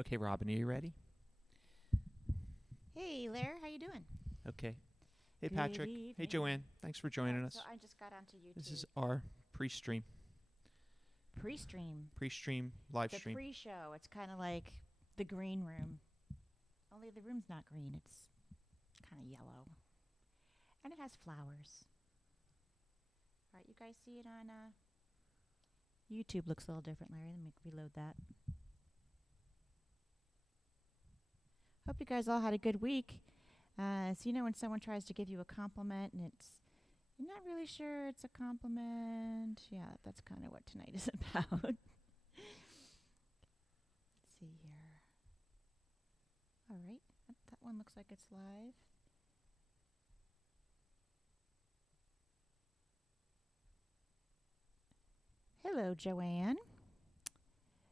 Okay, Robin, are you ready? Hey, Lair, how you doing? Okay. Hey, Good Patrick. Hey, evening. Joanne. Thanks for joining So us. I just got onto This is YouTube. our pre-stream, Pre-stream, pre-stream live the stream. pre-show. It's kind of like the green room. Only the room's not green. It's kind of yellow. And it has flowers. All right, you guys see it on YouTube. Looks a little different, Larry. Let me reload that. Hope you guys all had a good week. So you know when someone tries to give you a compliment and you're not really sure it's a compliment. Yeah, that's kind of what tonight is about. Let's see here. All right, that one looks like it's live. Hello, Joanne.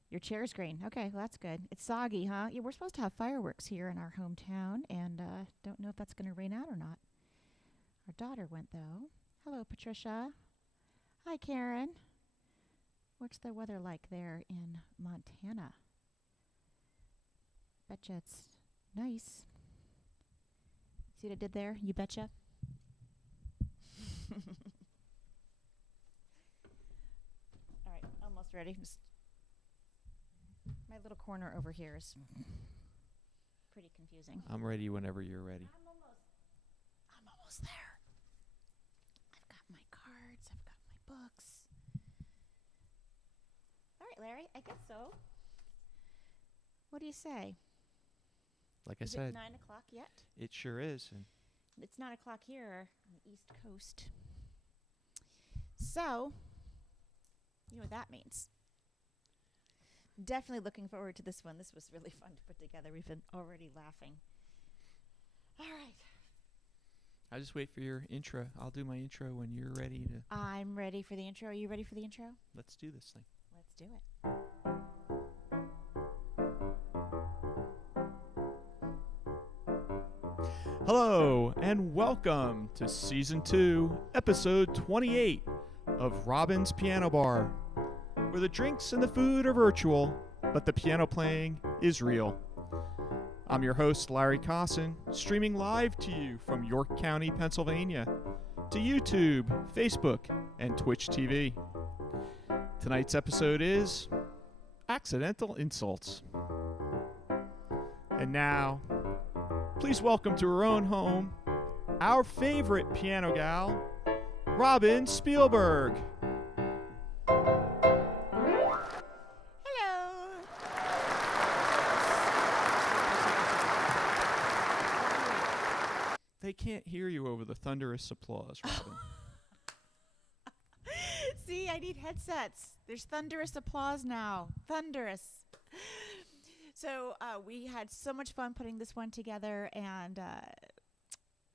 Your chair's green. Okay, well, that's good. It's soggy, huh? Yeah, we're supposed to have fireworks here in our hometown, and don't know if that's going to rain out or not. Our daughter went, though. Hello, Patricia. Hi, Karen. What's the weather like there in Montana? Betcha it's nice. See what I did there? You betcha. All right, almost ready. Just my little corner over here is pretty confusing. I'm ready whenever you're ready. I'm almost there. I've got my cards. I've got my books. All right, Larry, I guess so. What do you say? Like I Is said, it 9 o'clock yet? it sure is. And It's 9 o'clock here on the East Coast. So, you know what that means. Definitely looking forward to this one. This was really fun to put together. We've been already laughing. All right. I just wait for your intro. I'll do my intro when you're ready to. I'm ready for the intro. Are you ready for the intro? Let's do this thing. Let's do it. Hello, and welcome to Season 2, Episode 28 of Robin's Piano Bar, where the drinks and the food are virtual, but the piano playing is real. I'm your host, Larry Cosson, streaming live to you from York County, Pennsylvania, to YouTube, Facebook, and Twitch TV. Tonight's episode is Accidental Insults. And now, please welcome to her own home, our favorite piano gal, Robin Spielberg. Hello. They can't hear you over the thunderous applause, Robin. See, I need headsets. There's thunderous applause now. Thunderous. So we had so much fun putting this one together, and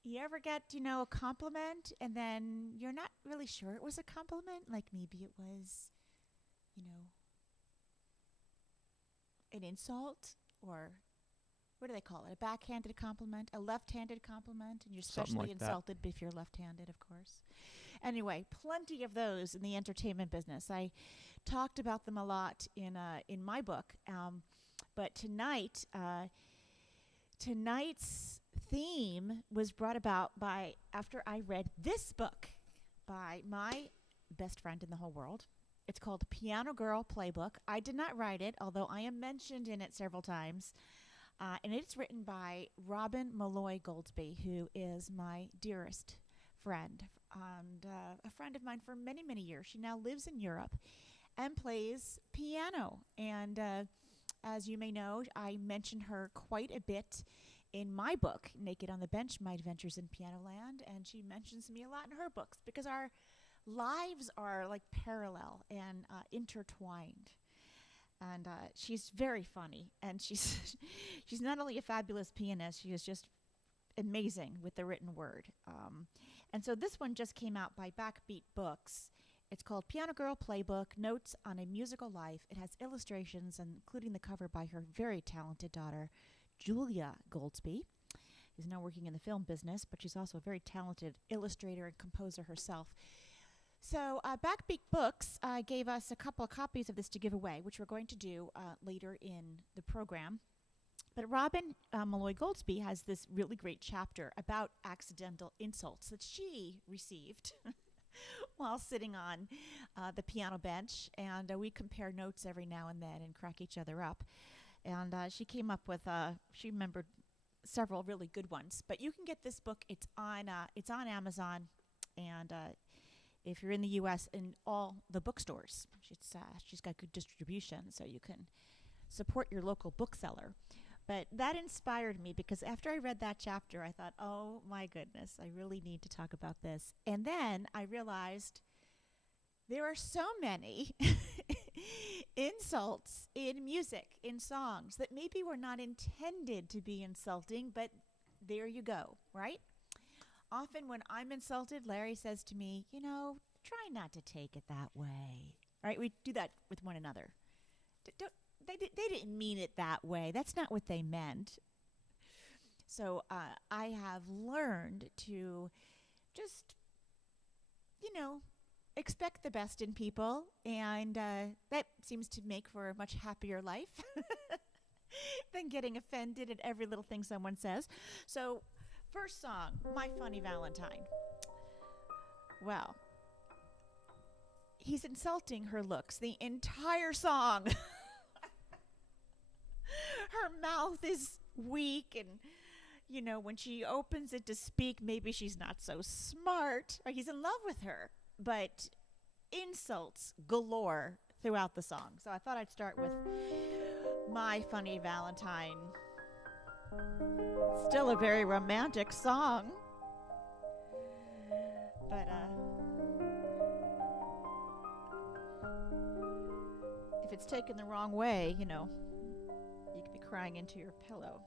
you ever get, a compliment, and then you're not really sure it was a compliment? Like maybe it was, an insult, or what do they call it? A backhanded compliment, a left-handed compliment, and you're Something especially like that. insulted if you're left-handed, of course. Anyway, plenty of those in the entertainment business. I talked about them a lot in my book. But tonight's theme was brought about by after I read this book by my best friend in the whole world. It's called Piano Girl Playbook. I did not write it, although I am mentioned in it several times. And it's written by Robin Malloy Goldsby, who is my dearest friend and a friend of mine for many, many years. She now lives in Europe and plays piano. And as you may know, I mention her quite a bit in my book, Naked on the Bench, My Adventures in Piano Land, and she mentions me a lot in her books because our lives are like parallel and intertwined. And she's very funny, and she's she's not only a fabulous pianist, she is just amazing with the written word. And so this one just came out by Backbeat Books. It's called Piano Girl Playbook, Notes on a Musical Life. It has illustrations, including the cover by her very talented daughter, Julia Goldsby, who's now working in the film business, but she's also a very talented illustrator and composer herself. So Backbeat Books gave us a couple of copies of this to give away, which we're going to do later in the program. But Robin Malloy Goldsby has this really great chapter about accidental insults that she received while sitting on the piano bench. And we compare notes every now and then and crack each other up. And she came up with, she remembered several really good ones. But you can get this book. It's on Amazon. And if you're in the U.S., in all the bookstores, she's got good distribution, so you can support your local bookseller. But that inspired me because after I read that chapter, I thought, oh my goodness, I really need to talk about this. And then I realized there are so many insults in music, in songs, that maybe were not intended to be insulting, but there you go, right? Often when I'm insulted, Larry says to me, try not to take it that way. Right? We do that with one another. They didn't mean it that way. That's not what they meant. So I have learned to just, expect the best in people. And that seems to make for a much happier life than getting offended at every little thing someone says. So first song, My Funny Valentine. Well, he's insulting her looks the entire song. Her mouth is weak, and, when she opens it to speak, maybe she's not so smart. Or he's in love with her, but insults galore throughout the song. So I thought I'd start with My Funny Valentine. Still a very romantic song. But, if it's taken the wrong way, you could be crying into your pillow.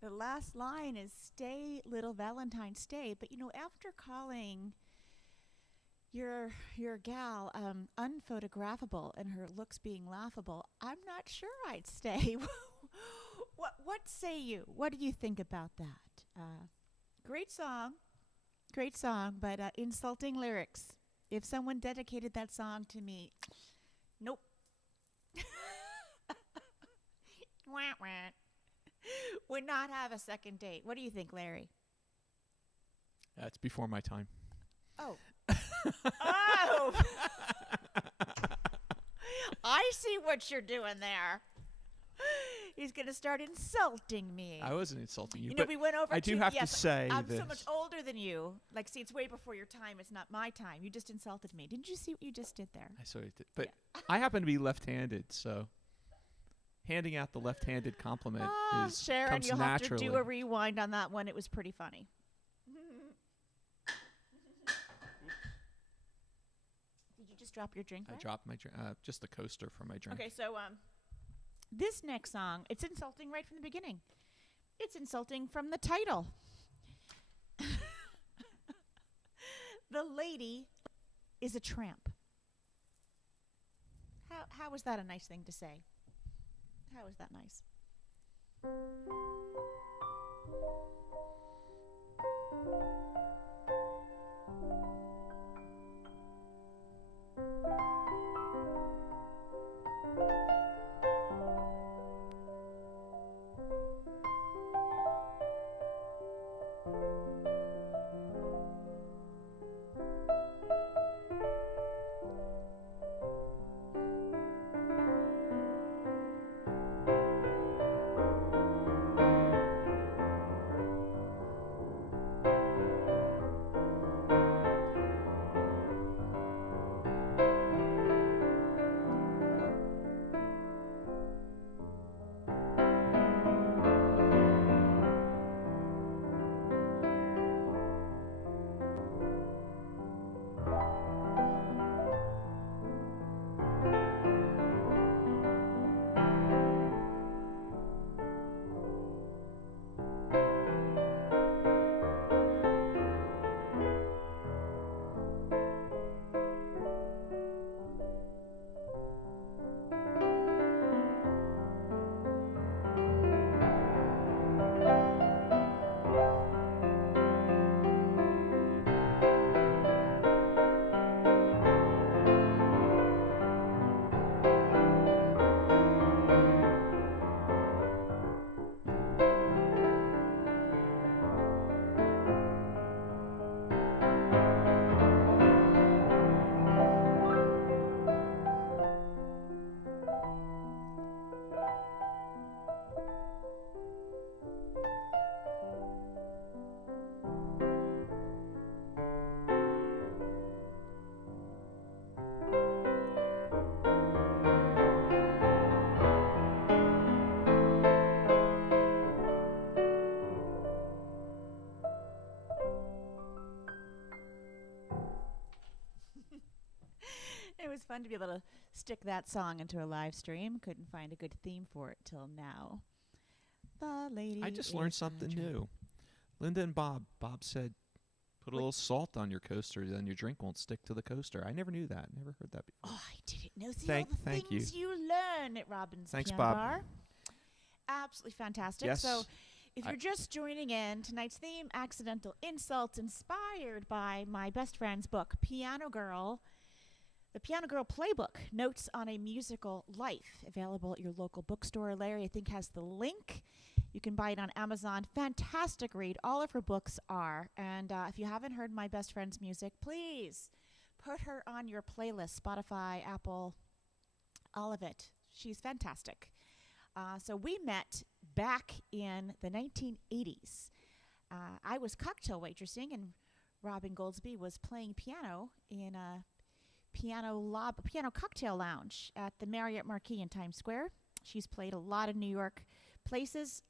the last line is "Stay, little Valentine, stay." But after calling your gal unphotographable and her looks being laughable, I'm not sure I'd stay. What say you? What do you think about that? Great song, but insulting lyrics. If someone dedicated that song to me, nope. Wah, wah. Would not have a second date. What do you think, Larry? That's before my time. Oh. Oh! I see what you're doing there. He's going to start insulting me. I wasn't insulting you, but we went over I do have to say I'm this. so much older than you. Like, see, it's way before your time. It's not my time. You just insulted me. Didn't you see what you just did there? I saw it, but I happen to be left-handed, so handing out the left-handed compliment Sharon, comes you'll naturally. have to do a rewind on that one. It was pretty funny. Did you just drop your drink? I dropped my just the coaster from my drink. Okay, so this next song, it's insulting right from the beginning. It's insulting from the title. The lady is a tramp. How is that a nice thing to say? How is that nice? It was fun to be able to stick that song into a live stream. Couldn't find a good theme for it till now. The lady. I just learned something new. Linda and Bob. Bob said, put a little salt on your coaster, then your drink won't stick to the coaster. I never knew that. Never heard that before. Oh, I didn't know. See all the thank things you learn at Robin's Thanks, Piano Bob. Bar. Absolutely fantastic. Yes. So if you're just joining in, tonight's theme, Accidental Insults, inspired by my best friend's book, Piano Girl, the Piano Girl Playbook, Notes on a Musical Life, available at your local bookstore. Larry, I think, has the link. You can buy it on Amazon. Fantastic read. All of her books are. And if you haven't heard my best friend's music, please put her on your playlist, Spotify, Apple, all of it. She's fantastic. So we met back in the 1980s. I was cocktail waitressing, and Robin Goldsby was playing piano in a piano cocktail lounge at the Marriott Marquis in Times Square. She's played a lot of New York places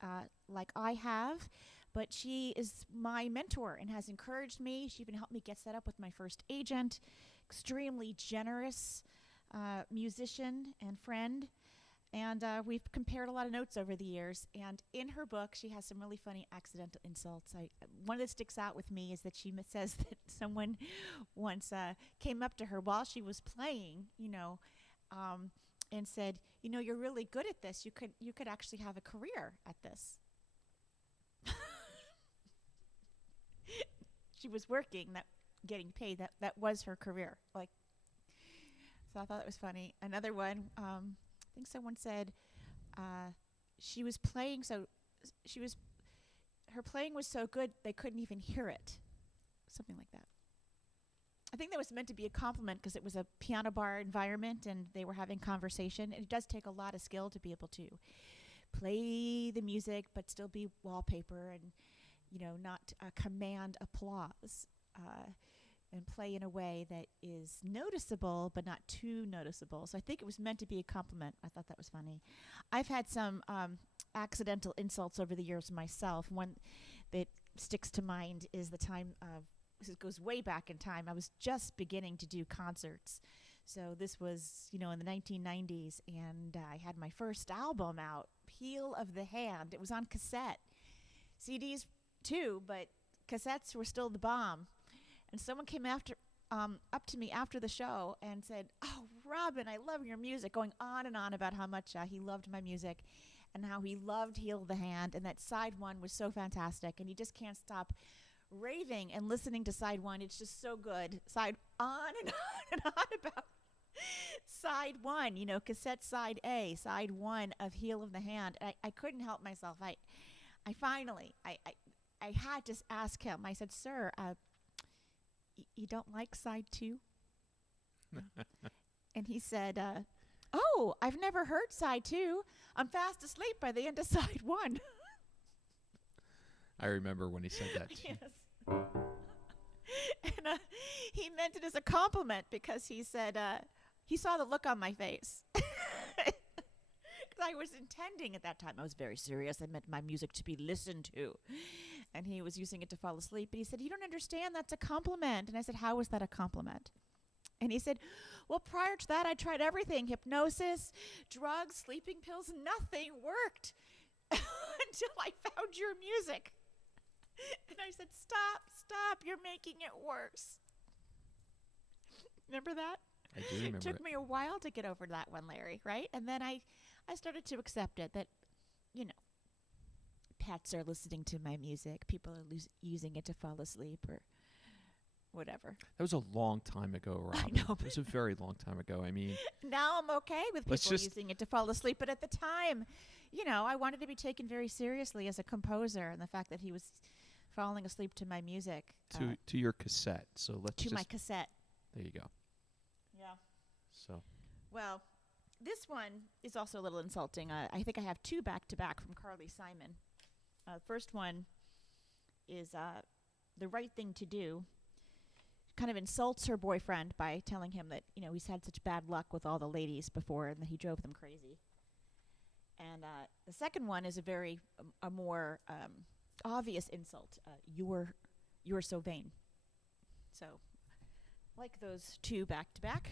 like I have, but she is my mentor and has encouraged me. She even helped me get set up with my first agent. Extremely generous musician and friend. And we've compared a lot of notes over the years. And in her book, she has some really funny accidental insults. One that sticks out with me is that she says that someone once came up to her while she was playing, and said, you're really good at this. You could actually have a career at this. She was working, getting paid. That was her career. So I thought it was funny. Another one. I think someone said she was playing her playing was so good they couldn't even hear it. Something like that. I think that was meant to be a compliment because it was a piano bar environment and they were having conversation. And it does take a lot of skill to be able to play the music but still be wallpaper and, not command applause. And play in a way that is noticeable but not too noticeable. So I think it was meant to be a compliment. I thought that was funny. I've had some accidental insults over the years myself. One that sticks to mind is the time, this goes way back in time, I was just beginning to do concerts. So this was, in the 1990s, and I had my first album out, Heel of the Hand. It was on cassette. CDs too, but cassettes were still the bomb. And someone came up to me after the show and said, "Oh, Robin, I love your music," going on and on about how much he loved my music and how he loved Heel of the Hand and that side one was so fantastic. And he just can't stop raving and listening to side one. It's just so good. Side on and on and on about side one, cassette side A, side one of Heel of the Hand. I couldn't help myself. I finally had to ask him. I said, "Sir, you don't like side two?" And he said, "Oh, I've never heard side two. I'm fast asleep by the end of side one." I remember when he said that. Yes. And he meant it as a compliment because he said he saw the look on my face. I was intending at that time, I was very serious. I meant my music to be listened to. And he was using it to fall asleep. But he said, "You don't understand, that's a compliment." And I said, "How is that a compliment?" And he said, "Well, prior to that, I tried everything. Hypnosis, drugs, sleeping pills, nothing worked until I found your music." And I said, Stop, you're making it worse." Remember that? I do remember It took me a while to get over that one, Larry, right? And then I started to accept it that, pets are listening to my music. People are using it to fall asleep or whatever. That was a long time ago, Robin. I know. It was a very long time ago. I mean, now I'm okay with Let's people just- using it to fall asleep. But at the time, I wanted to be taken very seriously as a composer, and the fact that he was falling asleep to my music. to your cassette. So let's to just my cassette. there you go. Yeah. So Well, this one is also a little insulting. I think I have two back-to-back from Carly Simon. First one is the right thing to do. Kind of insults her boyfriend by telling him that, he's had such bad luck with all the ladies before and that he drove them crazy. And the second one is a more obvious insult. You're so vain. So, like those two back-to-back.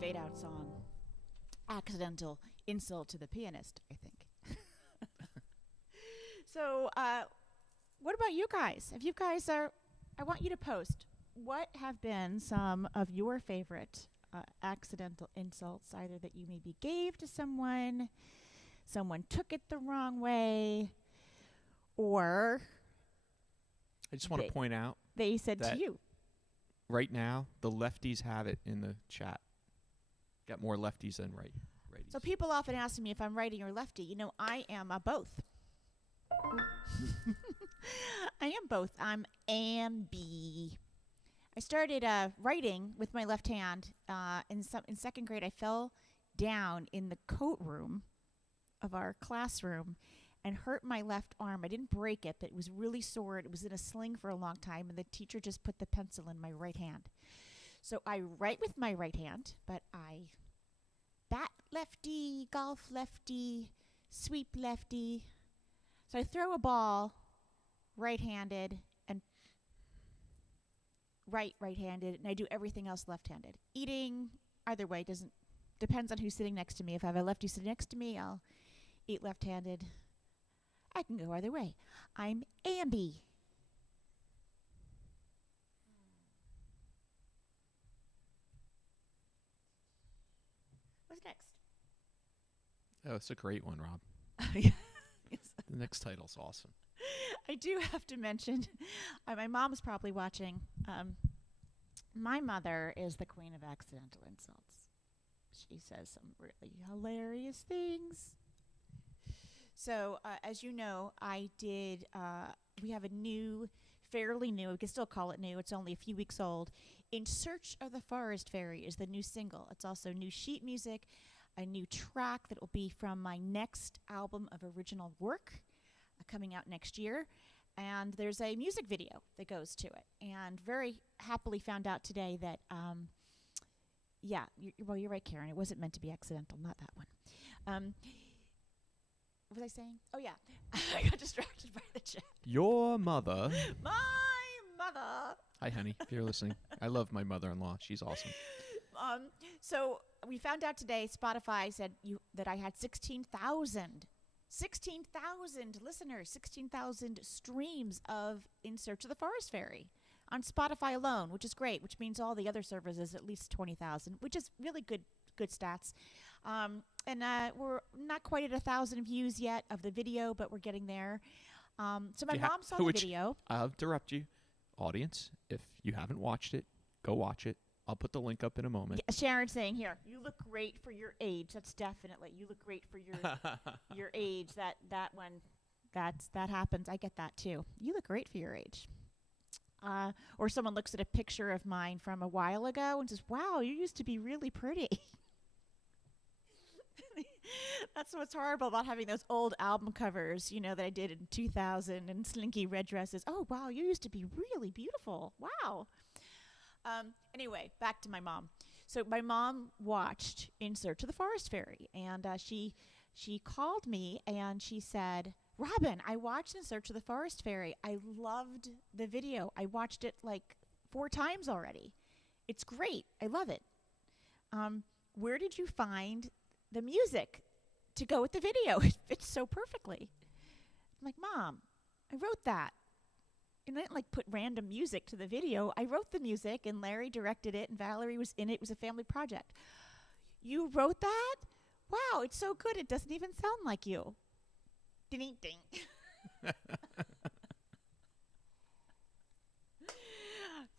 Fade out song. Accidental insult to the pianist, I think. So, what about you guys? If you guys are, I want you to post what have been some of your favorite accidental insults, either that you maybe gave to someone took it the wrong way, or I just want to point out they said to you. Right now, the lefties have it in the chat. Got more lefties than righties. So people often ask me if I'm righty or lefty. You know, I am both. I am both. I'm ambi. I started writing with my left hand. In second grade, I fell down in the coat room of our classroom and hurt my left arm. I didn't break it, but it was really sore. It was in a sling for a long time, and the teacher just put the pencil in my right hand. So I write with my right hand, but I bat lefty, golf lefty, sweep lefty. So I throw a ball right-handed and right-handed, and I do everything else left-handed. Eating, either way, depends on who's sitting next to me. If I have a lefty sitting next to me, I'll eat left-handed. I can go either way. I'm ambi. What's next? Oh, it's a great one, Rob. Yes. The next title's awesome. I do have to mention, my mom's probably watching. My mother is the queen of accidental insults. She says some really hilarious things. So, as you know, we have a fairly new, we can still call it new, it's only a few weeks old. In Search of the Forest Fairy is the new single. It's also new sheet music, a new track that will be from my next album of original work coming out next year. And there's a music video that goes to it. And very happily found out today that Yeah, well, you're right, Karen. It wasn't meant to be accidental, not that one. Um, what was I saying? Oh, yeah. I got distracted by the chat. Your mother. My mother. Hi, honey, if you're listening. I love my mother-in-law. She's awesome. So we found out today, Spotify said that I had 16,000 listeners, 16,000 streams of In Search of the Forest Fairy on Spotify alone, which is great, which means all the other services at least 20,000, which is really good stats. And we're not quite at 1,000 views yet of the video, but we're getting there. So my mom saw the video. I'll interrupt you. Audience, if you haven't watched it, go watch it. I'll put the link up in a moment. Yeah, Sharon's saying here, you look great for your age. That's definitely. You look great for your age. That one, that happens. I get that too. You look great for your age. Or someone looks at a picture of mine from a while ago and says, wow, you used to be really pretty. That's what's horrible about having those old album covers, that I did in 2000 and slinky red dresses. Oh, wow, you used to be really beautiful. Wow. Anyway, back to my mom. So my mom watched In Search of the Forest Fairy, and she called me and she said, Robin, I watched In Search of the Forest Fairy. I loved the video. I watched it like 4 times already. It's great. I love it. Where did you find the music to go with the video? It fits so perfectly. I'm like, Mom, I wrote that. And I didn't put random music to the video. I wrote the music and Larry directed it and Valerie was in it. It was a family project. You wrote that? Wow, it's so good. It doesn't even sound like you. Ding, ding.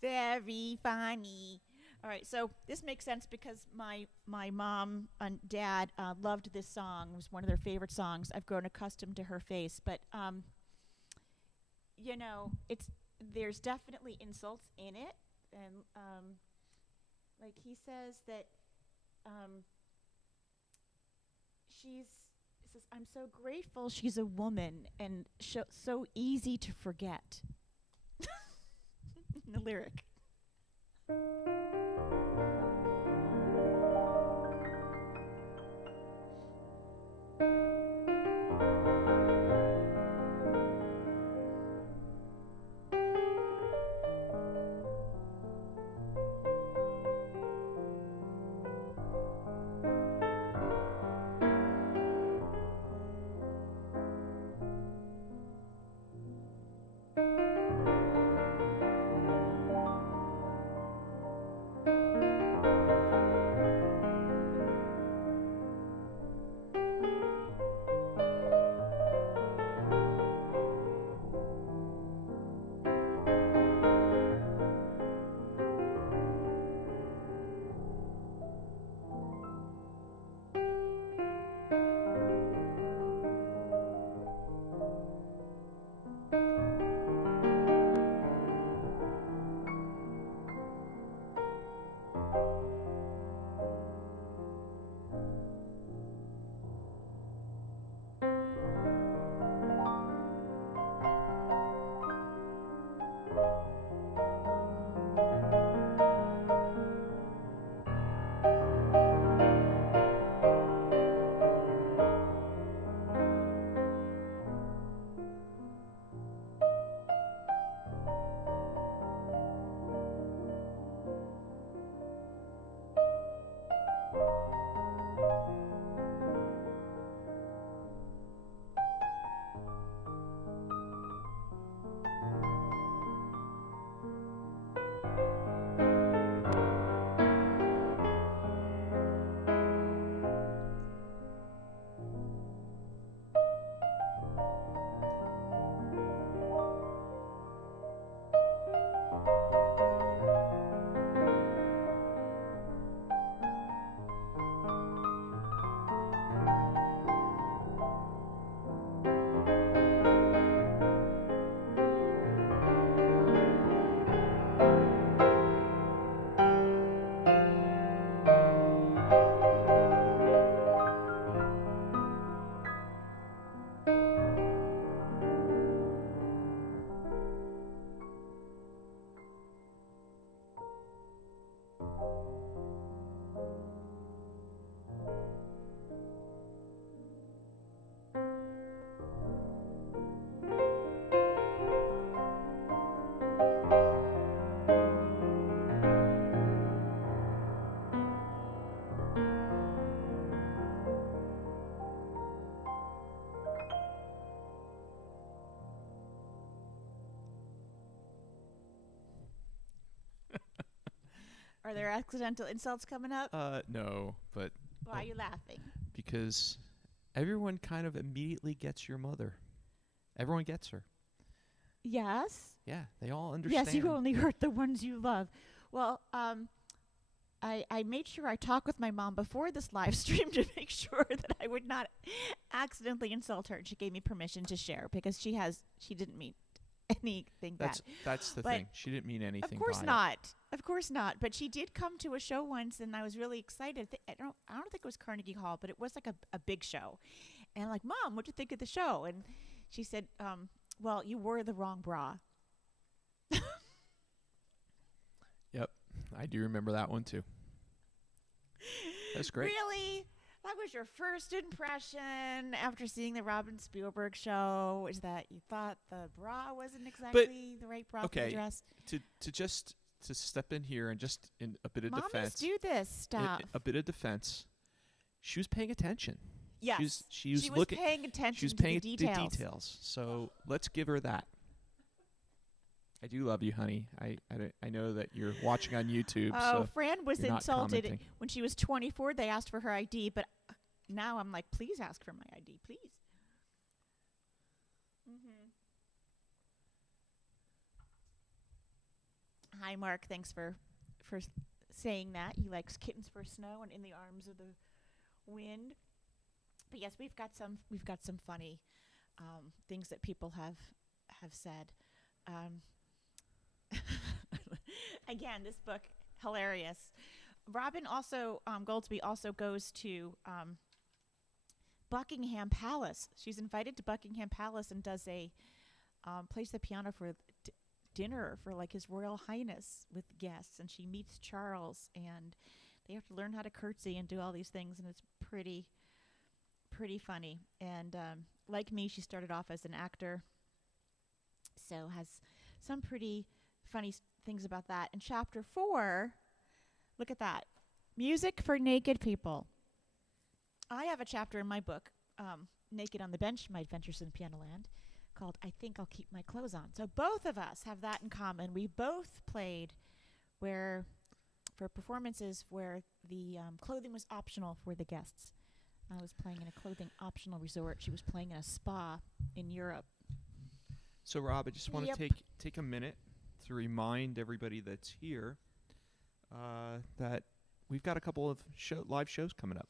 Very funny. All right, so this makes sense because my mom and dad loved this song. It was one of their favorite songs. I've grown accustomed to her face, but there's definitely insults in it, and he says that says, I'm so grateful she's a woman and so easy to forget. The lyric. Are there accidental insults coming up? No, but Why are you laughing? because everyone kind of immediately gets your mother. Everyone gets her. Yes. Yeah, they all understand. Yes, you only hurt the ones you love. Well, I made sure I talked with my mom before this live stream to make sure that I would not accidentally insult her. And she gave me permission to share because she didn't mean anything bad. That's the But thing. She didn't mean anything. Of course by it. not. Of course not. But she did come to a show once, and I was really excited. I don't think it was Carnegie Hall, but it was like a big show. And I'm like, Mom, what'd you think of the show? And she said, well, you wore the wrong bra. Yep, I do remember that one too. That's great. Really? That was your first impression after seeing the Robin Spielberg show? Is that you thought the bra wasn't exactly the right bra for the dress? To step in here and just in a bit of Mamas defense. do this stuff. A bit of defense. She was paying attention. Yes, she was looking. Paying attention. She was to paying the details. details. So let's give her that. I do love you, honey. I know that you're watching on YouTube. Oh, so Fran was you're not insulted commenting. when she was 24. They asked for her ID, but now I'm like, please ask for my ID, please. Hi, Mark. Thanks for saying that. He likes Kittens for Snow and In the Arms of the Wind. But yes, we've got some funny things that people have said. Again, this book, hilarious. Robin also, Goldsby also goes to Buckingham Palace. She's invited to Buckingham Palace and does plays the piano for dinner for like His Royal Highness with guests. And she meets Charles, and they have to learn how to curtsy and do all these things, and it's pretty funny. And like me, she started off as an actor, so has some pretty funny things about that. In chapter 4, look at that. Music for naked people. I have a chapter in my book, Naked on the Bench, My Adventures in Pianoland, called I Think I'll Keep My Clothes On. So both of us have that in common. We both played for performances where the clothing was optional for the guests. I was playing in a clothing optional resort. She was playing in a spa in Europe. So, Rob, I just want to take a minute to remind everybody that's here that we've got a couple of live shows coming up.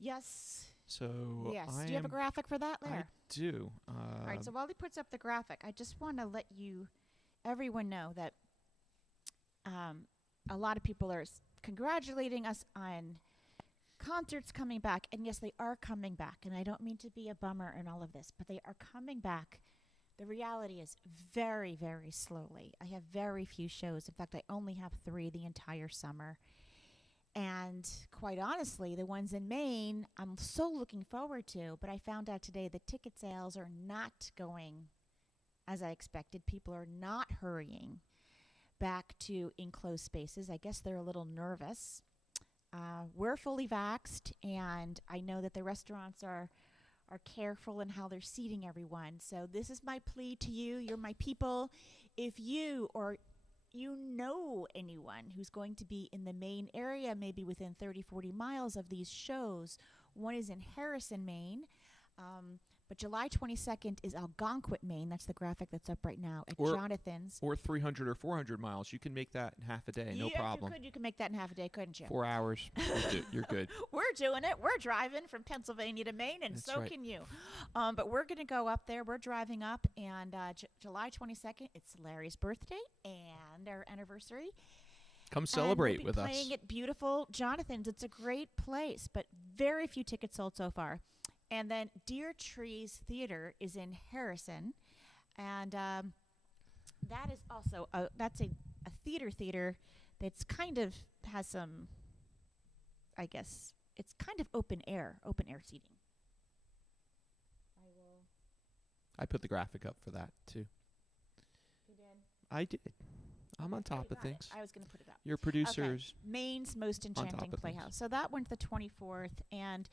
Yes. So yes. Do you have a graphic for that, Lair? I do. All right. So while he puts up the graphic, I just want to let everyone know that a lot of people are congratulating us on concerts coming back. And yes, they are coming back. And I don't mean to be a bummer in all of this, but they are coming back. The reality is very, very slowly. I have very few shows. In fact, I only have 3 the entire summer. And quite honestly, the ones in Maine, I'm so looking forward to. But I found out today that ticket sales are not going as I expected. People are not hurrying back to enclosed spaces. I guess they're a little nervous. We're fully vaxxed, and I know that the restaurants are careful in how they're seating everyone. So this is my plea to you. You're my people. If you or you know anyone who's going to be in the Maine area, maybe within 30, 40 miles of these shows, one is in Harrison, Maine. But July 22nd is Algonquin, Maine. That's the graphic that's up right now at Jonathan's. Or 300 or 400 miles. You can make that in half a day, no problem. You can make that in half a day, couldn't you? 4 hours. You're good. We're doing it. We're driving from Pennsylvania to Maine, and That's right. Can you. But we're going to go up there. We're driving up, and July 22nd, it's Larry's birthday and our anniversary. Come celebrate with us. We'll be playing at beautiful Jonathan's. It's a great place, but very few tickets sold so far. And then Deer Trees Theater is in Harrison, and that is also that's a theater that's kind of has some, I guess it's kind of open air seating. I put the graphic up for that too. You did? I did. I'm on top of things. I was going to put it up. Your producers. Okay. Maine's Most Enchanting Playhouse. Things. So that one's the 24th, and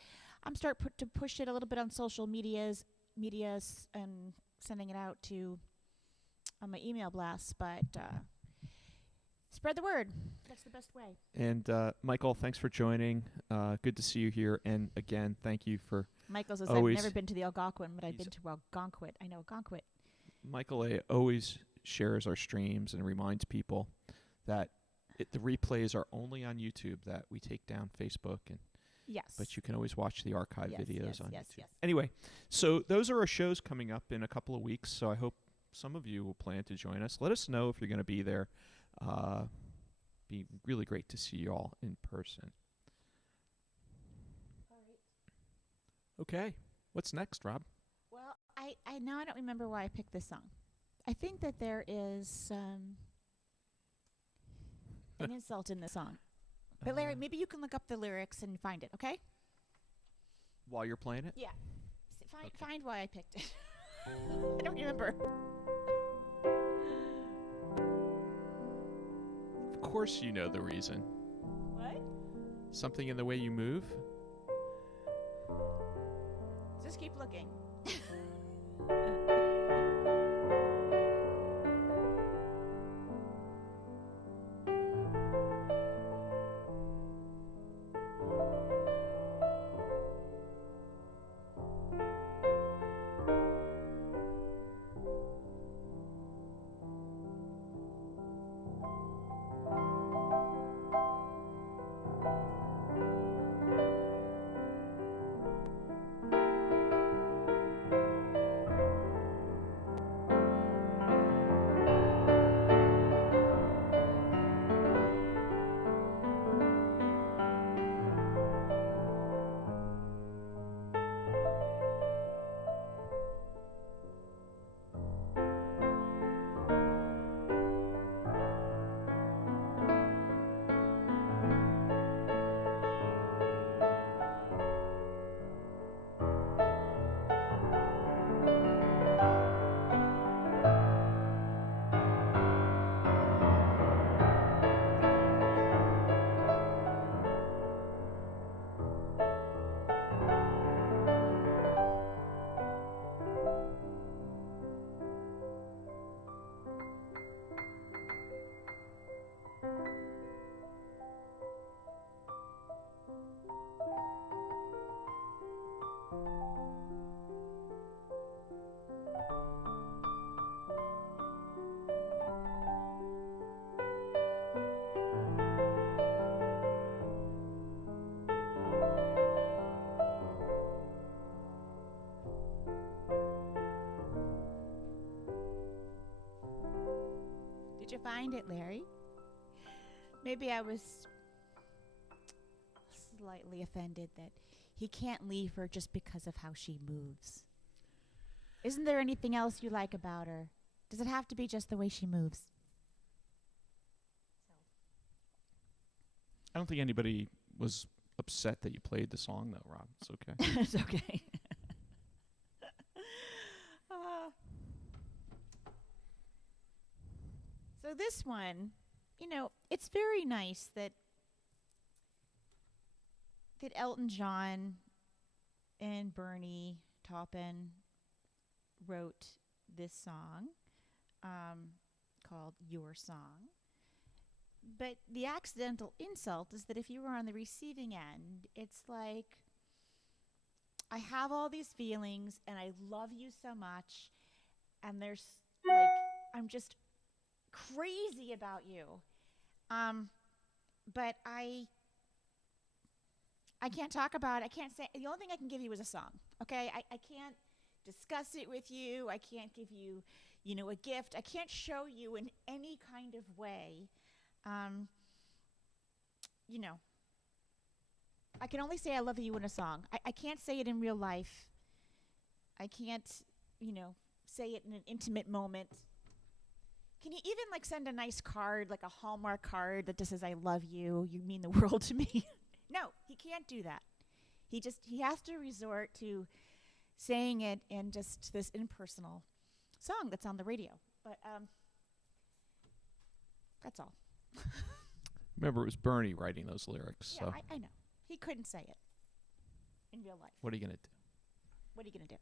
I'm starting to push it a little bit on social medias and sending it out to on my email blasts. But Spread the word. That's the best way. And Michael, thanks for joining. Good to see you here. And again, thank you for Michael says, always I've never been to the Algonquin, but I've been to Algonquin. I know Algonquin. Michael always shares our streams and reminds people that the replays are only on YouTube, that we take down Facebook, and Yes. but you can always watch the archive videos on yes, YouTube. yes. Anyway, so those are our shows coming up in a couple of weeks, so I hope some of you will plan to join us. Let us know if you're going to be there. Be really great to see you all in person. All right. Okay, what's next, Rob? Well, I now I don't remember why I picked this song. I think that there is an insult in the song. But Larry, maybe you can look up the lyrics and find it, okay? While you're playing it? Yeah. Okay. Find why I picked it. I don't remember. Of course you know the reason. What? Something in the way you move? Just keep looking. Did you find it, Larry? Maybe I was slightly offended that he can't leave her just because of how she moves. Isn't there anything else you like about her? Does it have to be just the way she moves? I don't think anybody was upset that you played the song, though, Rob. It's okay. It's okay. So this one, it's very nice that Elton John and Bernie Taupin wrote this song called Your Song. But the accidental insult is that if you were on the receiving end, it's like, I have all these feelings and I love you so much, and there's like, I'm just crazy about you. But I can't talk about it. I can't say, the only thing I can give you is a song. Okay? I can't discuss it with you. I can't give you, a gift. I can't show you in any kind of way. I can only say I love you in a song. I can't say it in real life. I can't, say it in an intimate moment. Can you even send a nice card, like a Hallmark card that just says I love you, you mean the world to me? No, he can't do that. He has to resort to saying it in just this impersonal song that's on the radio. But that's all. Remember, it was Bernie writing those lyrics. Yeah, So I know. He couldn't say it in real life. what are you going to do? What are you going to do?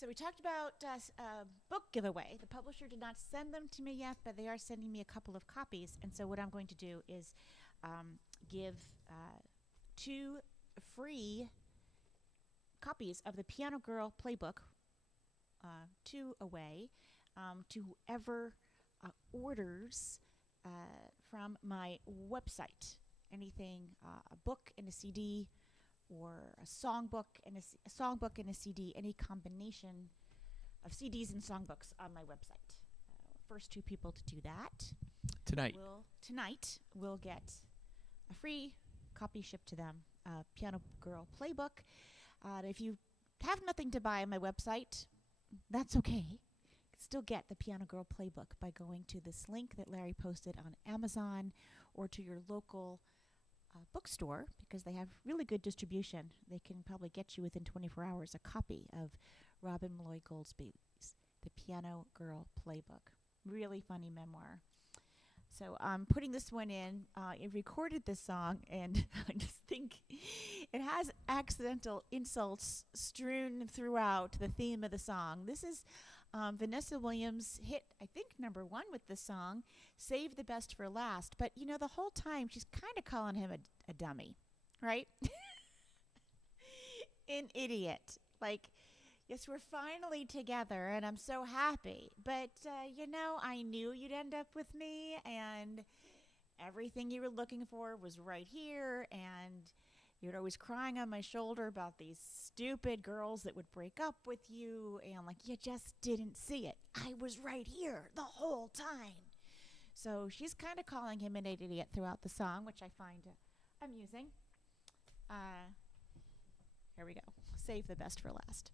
So we talked about book giveaway. The publisher did not send them to me yet, but they are sending me a couple of copies. And so what I'm going to do is give 2 free copies of the Piano Girl Playbook, 2 away, to whoever orders from my website. Anything, a book and a CD, or a songbook and a CD, any combination of CDs and songbooks on my website. First 2 people to do that Tonight. will get a free copy shipped to them, Piano Girl Playbook. If you have nothing to buy on my website, that's okay. You can still get the Piano Girl Playbook by going to this link that Larry posted on Amazon, or to your local bookstore, because they have really good distribution. They can probably get you within 24 hours a copy of Robin Malloy Goldsby's The Piano Girl Playbook. Really funny memoir. So I'm putting this one in. I recorded this song, and I just think it has accidental insults strewn throughout the theme of the song. This is Vanessa Williams' hit, I think, #1 with the song, Save the Best for Last. But, you know, the whole time she's kind of calling him a dummy, right? An idiot. Like, yes, we're finally together, and I'm so happy. But, you know, I knew you'd end up with me, and everything you were looking for was right here, and you're always crying on my shoulder about these stupid girls that would break up with you, and like, you just didn't see it. I was right here the whole time. So she's kind of calling him an idiot throughout the song, which I find amusing. Here we go. Save the best for last.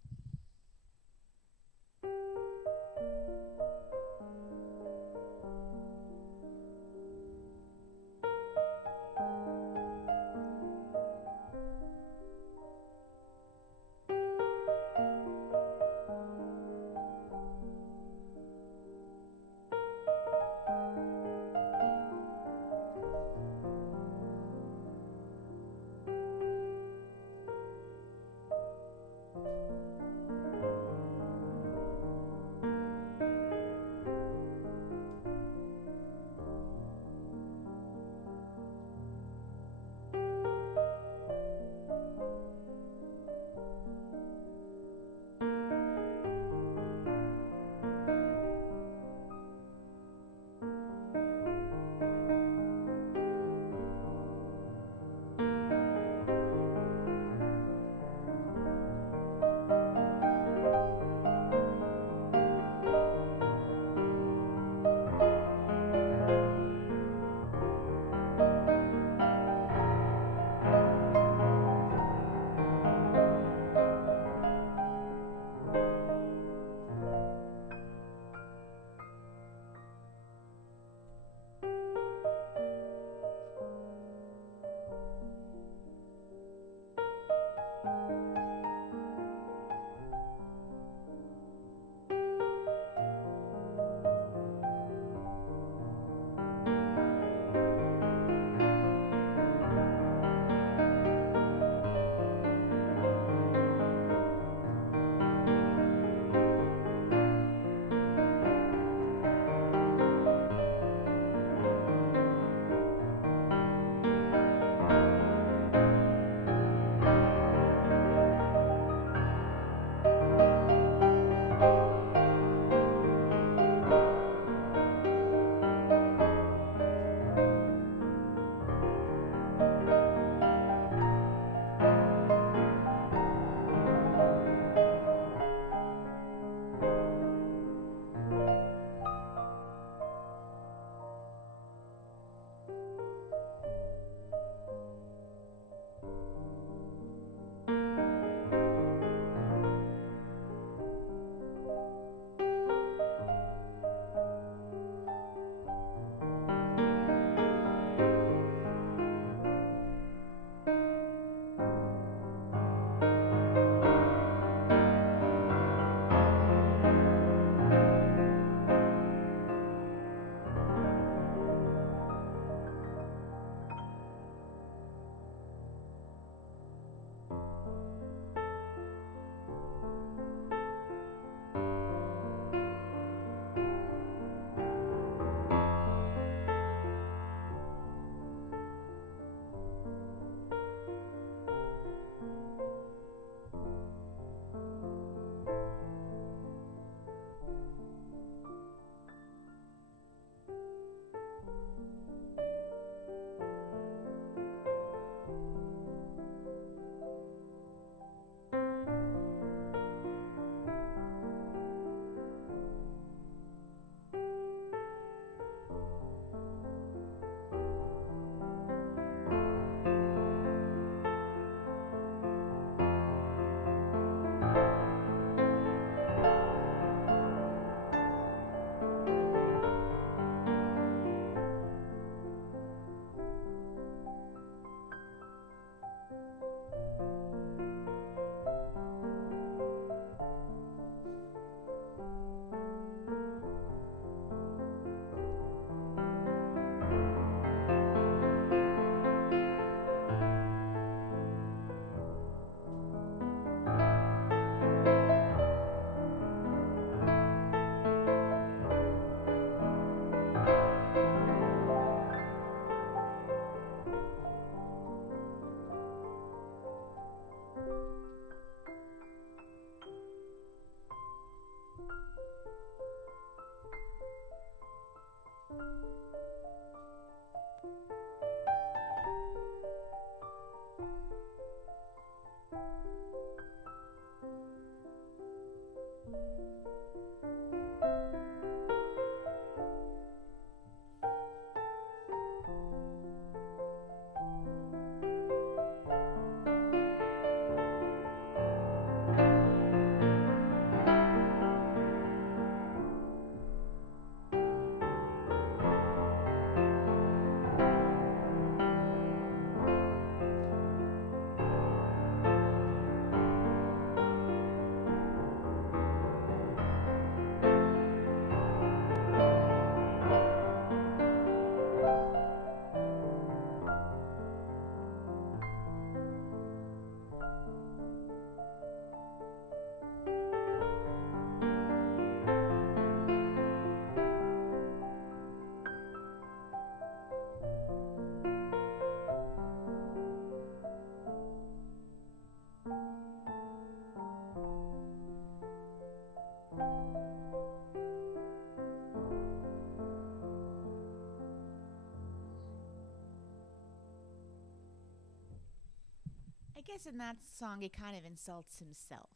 guess in that song he kind of insults himself,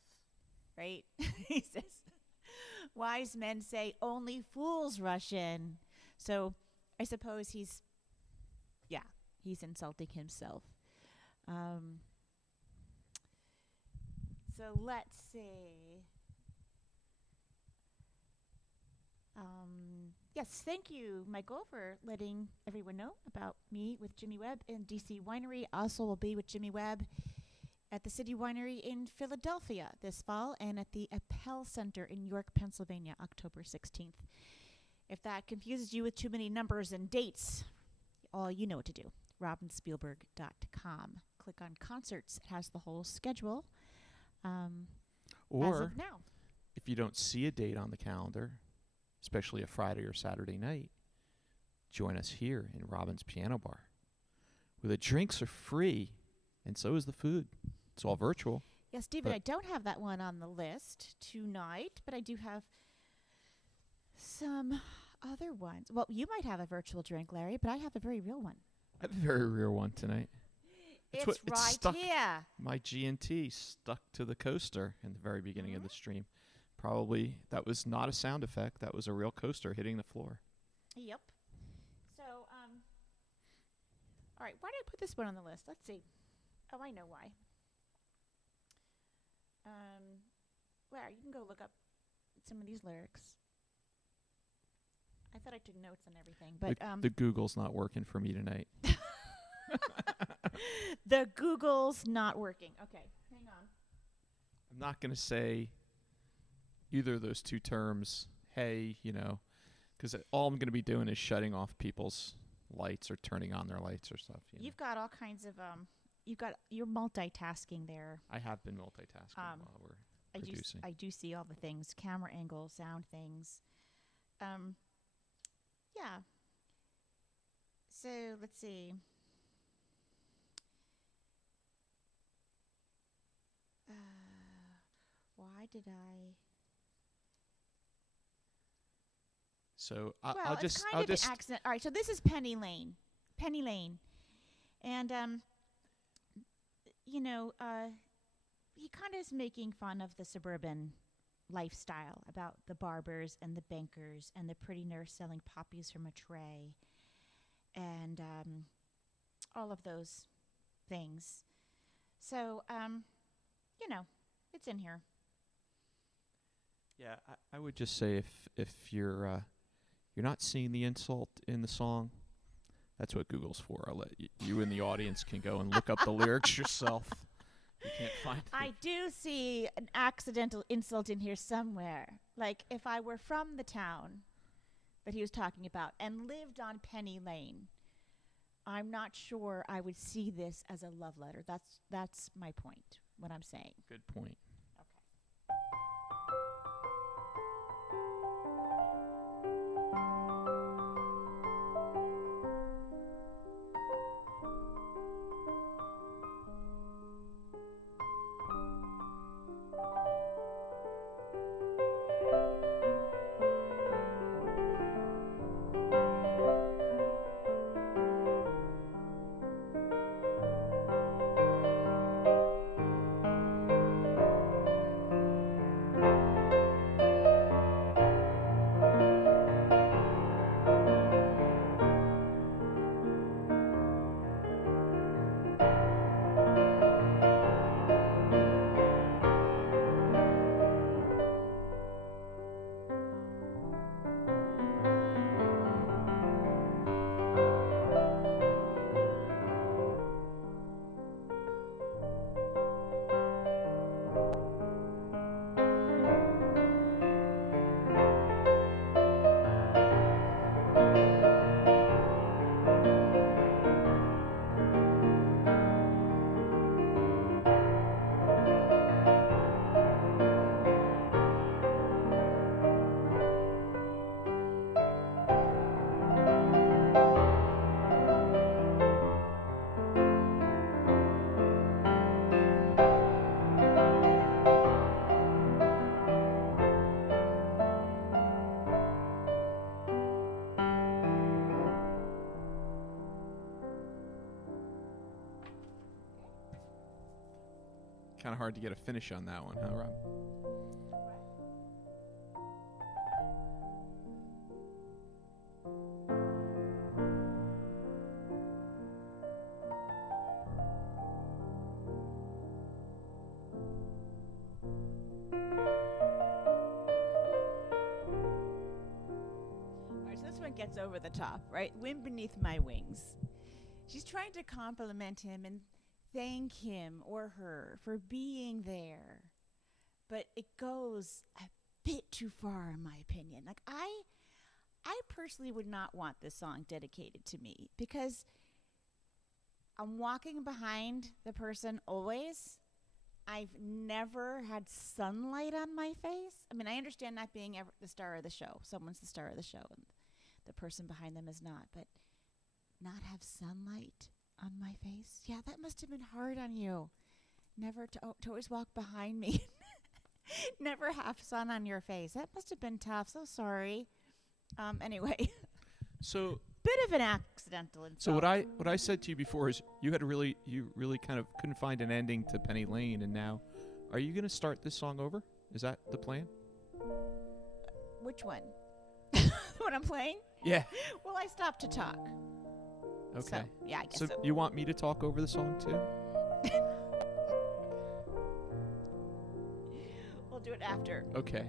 right? He says, wise men say only fools rush in. So I suppose he's insulting himself. So let's see. Yes, thank you, Michael, for letting everyone know about me with Jimmy Webb in DC Winery. Also will be with Jimmy Webb at the City Winery in Philadelphia this fall and at the Appel Center in York, Pennsylvania, October 16th. If that confuses you with too many numbers and dates, all you know what to do. RobinSpielberg.com. Click on concerts. It has the whole schedule as Or of now. if you don't see a date on the calendar, especially a Friday or Saturday night, join us here in Robin's Piano Bar, where the drinks are free and so is the food. It's all virtual. Yes, David, I don't have that one on the list tonight, but I do have some other ones. Well, you might have a virtual drink, Larry, but I have a very real one. I have a very rare one tonight. It's what- right stuck. here. My G&T stuck to the coaster in the very beginning of the stream. Probably that was not a sound effect. That was a real coaster hitting the floor. Yep. So, all right, why did I put this one on the list? Let's see. Oh, I know why. Larry, you can go look up some of these lyrics. I thought I took notes on everything, but The Google's not working for me tonight. the Google's not working. Okay, hang on. I'm not going to say either of those two terms, hey, because all I'm going to be doing is shutting off people's lights or turning on their lights or stuff. You've got all kinds of you're multitasking there. I have been multitasking while we're producing. I do see all the things, camera angles, sound things. Yeah. So let's see. Why did I? So Well, I'll it's just, kind I'll of just, an accident. All right, so this is Penny Lane, and he kind of is making fun of the suburban lifestyle about the barbers and the bankers and the pretty nurse selling poppies from a tray, and all of those things. So it's in here. yeah, I would just say if you're not seeing the insult in the song, that's what Google's for. I'll let you and the audience can go and look up the lyrics yourself. You can't find I do see an accidental insult in here somewhere. Like if I were from the town that he was talking about and lived on Penny Lane, I'm not sure I would see this as a love letter. That's my point, what I'm saying. Good point. Kind of hard to get a finish on that one, huh, Rob? All right, so this one gets over the top, right? Wind beneath my wings. She's trying to compliment him and thank him or her for being there. But it goes a bit too far, in my opinion. Like, I personally would not want this song dedicated to me because I'm walking behind the person always. I've never had sunlight on my face. I mean, I understand not being the star of the show. Someone's the star of the show and the person behind them is not. But not have sunlight on my face? Yeah, that must have been hard on you. Never to always walk behind me. Never have sun on your face. That must have been tough. So sorry. Anyway. So bit of an accidental insult. So what I said to you before is you really kind of couldn't find an ending to Penny Lane, and now are you going to start this song over? Is that the plan? Which one? What I'm playing? Yeah. Well, I stopped to talk. Okay. So, yeah, I guess so. So you want me to talk over the song too? We'll do it after. Okay.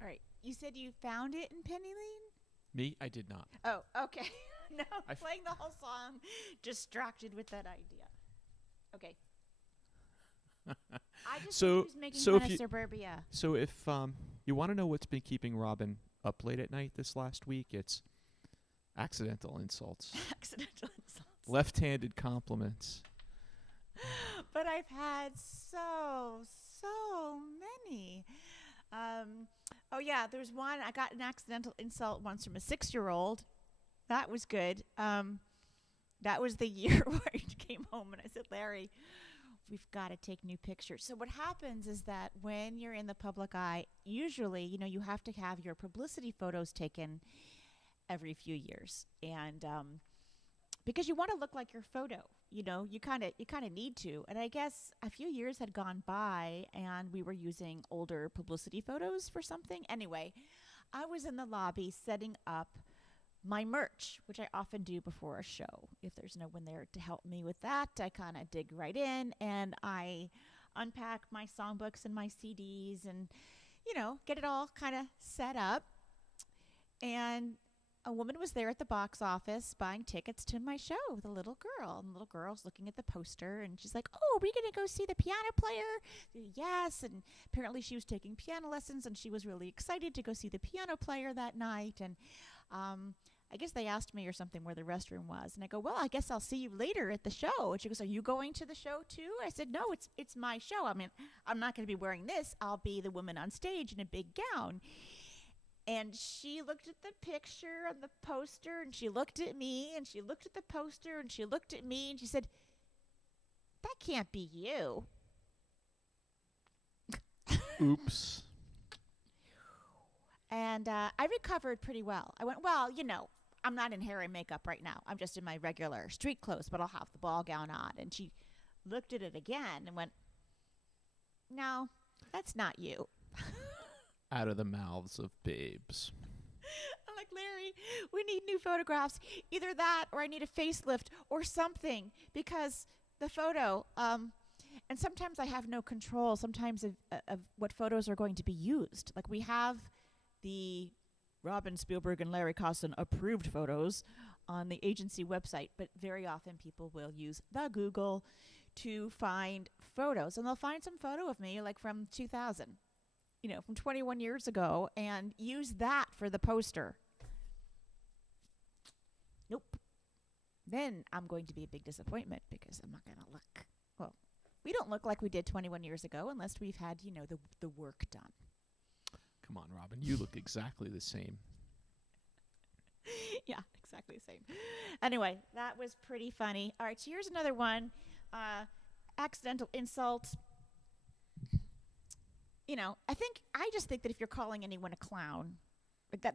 All right. You said you found it in Penny Lane? Me? I did not. Oh, okay. No, I playing the whole song, distracted with that idea. Okay. I just So- think he was making so fun if of you- suburbia. So if you want to know what's been keeping Robin up late at night this last week, it's accidental insults, Accidental insults. left-handed compliments. But I've had so many. Oh yeah, there's one. I got an accidental insult once from a 6-year-old. That was good. That was the year where I came home and I said, Larry, we've got to take new pictures. So what happens is that when you're in the public eye, usually, you have to have your publicity photos taken every few years. And because you want to look like your photo, you kind of need to. And I guess a few years had gone by and we were using older publicity photos for something. Anyway, I was in the lobby setting up my merch, which I often do before a show. If there's no one there to help me with that, I kind of dig right in and I unpack my songbooks and my CDs and, get it all kind of set up. And a woman was there at the box office buying tickets to my show with a little girl. And the little girl's looking at the poster and she's like, oh, are we going to go see the piano player? Yes. And apparently she was taking piano lessons and she was really excited to go see the piano player that night. And I guess they asked me or something where the restroom was. And I go, well, I guess I'll see you later at the show. And she goes, are you going to the show too? I said, no, it's my show. I mean, I'm not going to be wearing this. I'll be the woman on stage in a big gown. And she looked at the picture on the poster, and she looked at me, and she looked at the poster, and she looked at me, and she said, that can't be you. Oops. And I recovered pretty well. I went, well, I'm not in hair and makeup right now. I'm just in my regular street clothes, but I'll have the ball gown on. And she looked at it again and went, no, that's not you. Out of the mouths of babes. I'm like, Larry, we need new photographs. Either that or I need a facelift or something because the photo, and sometimes I have no control sometimes of what photos are going to be used. Like we have the Robin Spielberg and Larry Costin approved photos on the agency website, but very often people will use the Google to find photos. And they'll find some photo of me like from 2000. From 21 years ago and use that for the poster. Nope. Then I'm going to be a big disappointment because I'm not going to look, well, we don't look like we did 21 years ago unless we've had, the work done. Come on, Robin. You look exactly the same. Yeah, exactly the same. Anyway, that was pretty funny. All right, so here's another one. Accidental insult. I just think that if you're calling anyone a clown,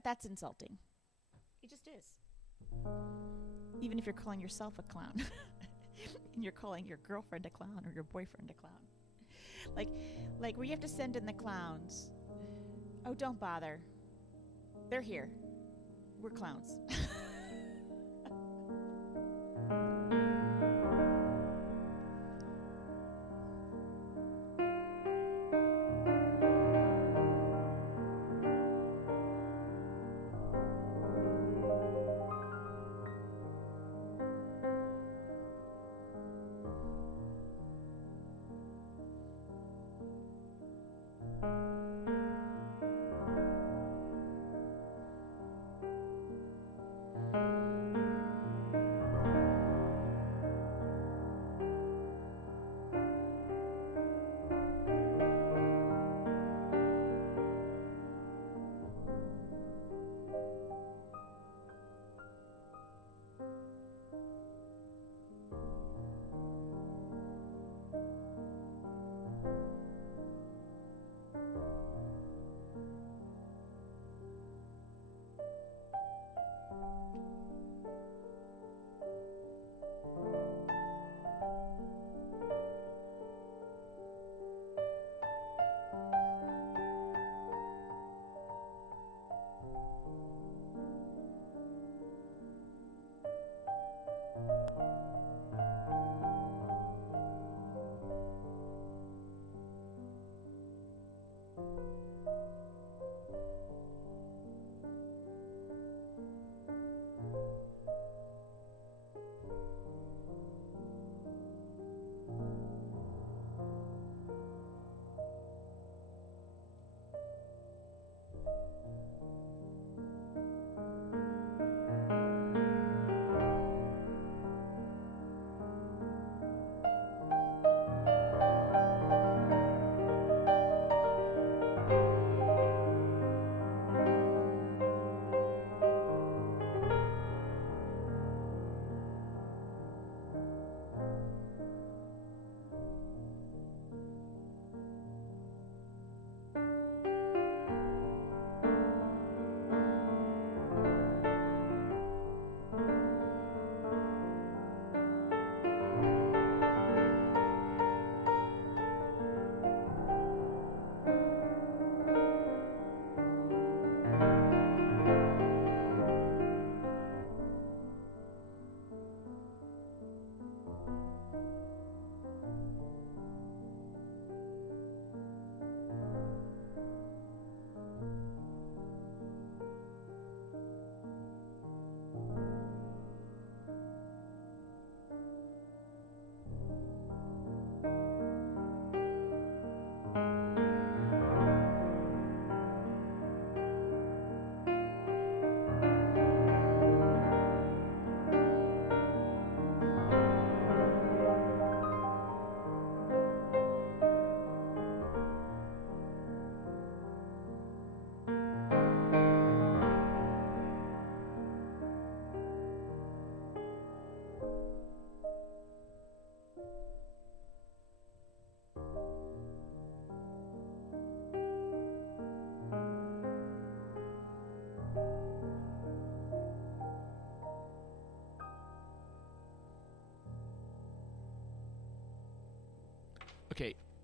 that's insulting. It just is. Even if you're calling yourself a clown. And you're calling your girlfriend a clown or your boyfriend a clown. Like where you have to send in the clowns. Oh, don't bother. They're here. We're clowns.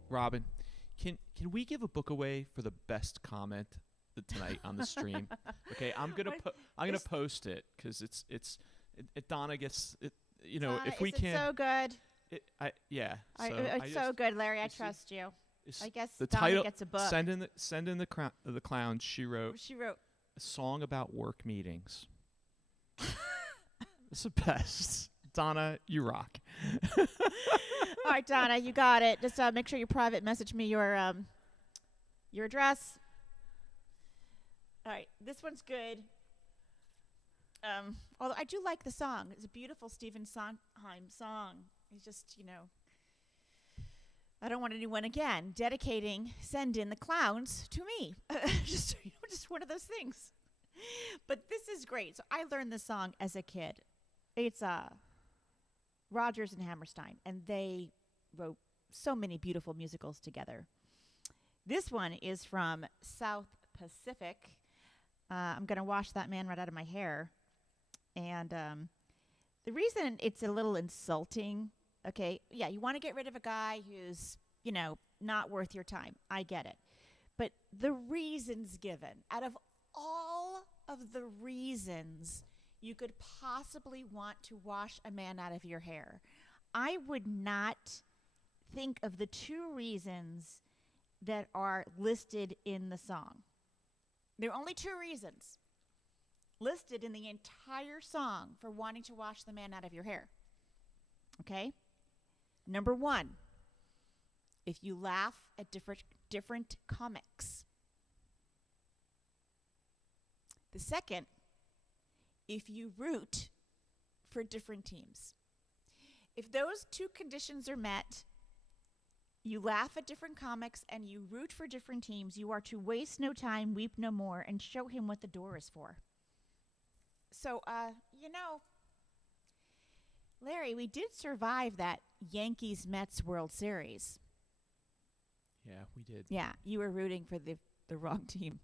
Robin, can we give a book away for the best comment tonight on the stream? Okay, I'm gonna post it because Donna gets it. You know, Donna, if we is it can. so good. It's so good, Larry. I see, trust you. I guess the Donna title. gets a book. Send in the clowns. She wrote a song about work meetings. It's the best. Donna, you rock. All right, Donna, you got it. Just make sure you private message me your address. All right, this one's good. Although I do like the song. It's a beautiful Stephen Sondheim song. It's just, I don't want anyone again dedicating Send in the Clowns to me. just one of those things. But this is great. So I learned this song as a kid. It's Rodgers and Hammerstein, and they wrote so many beautiful musicals together. This one is from South Pacific. I'm going to wash that man right out of my hair. And the reason it's a little insulting, okay, yeah, you want to get rid of a guy who's, not worth your time. I get it. But the reasons given, out of all of the reasons you could possibly want to wash a man out of your hair, I would not think of the two reasons that are listed in the song. There are only two reasons listed in the entire song for wanting to wash the man out of your hair. Okay? Number one, if you laugh at different comics. The second, if you root for different teams. If those two conditions are met, you laugh at different comics and you root for different teams, you are to waste no time, weep no more, and show him what the door is for. So, Larry, we did survive that Yankees-Mets World Series. Yeah, we did. Yeah, you were rooting for the wrong team.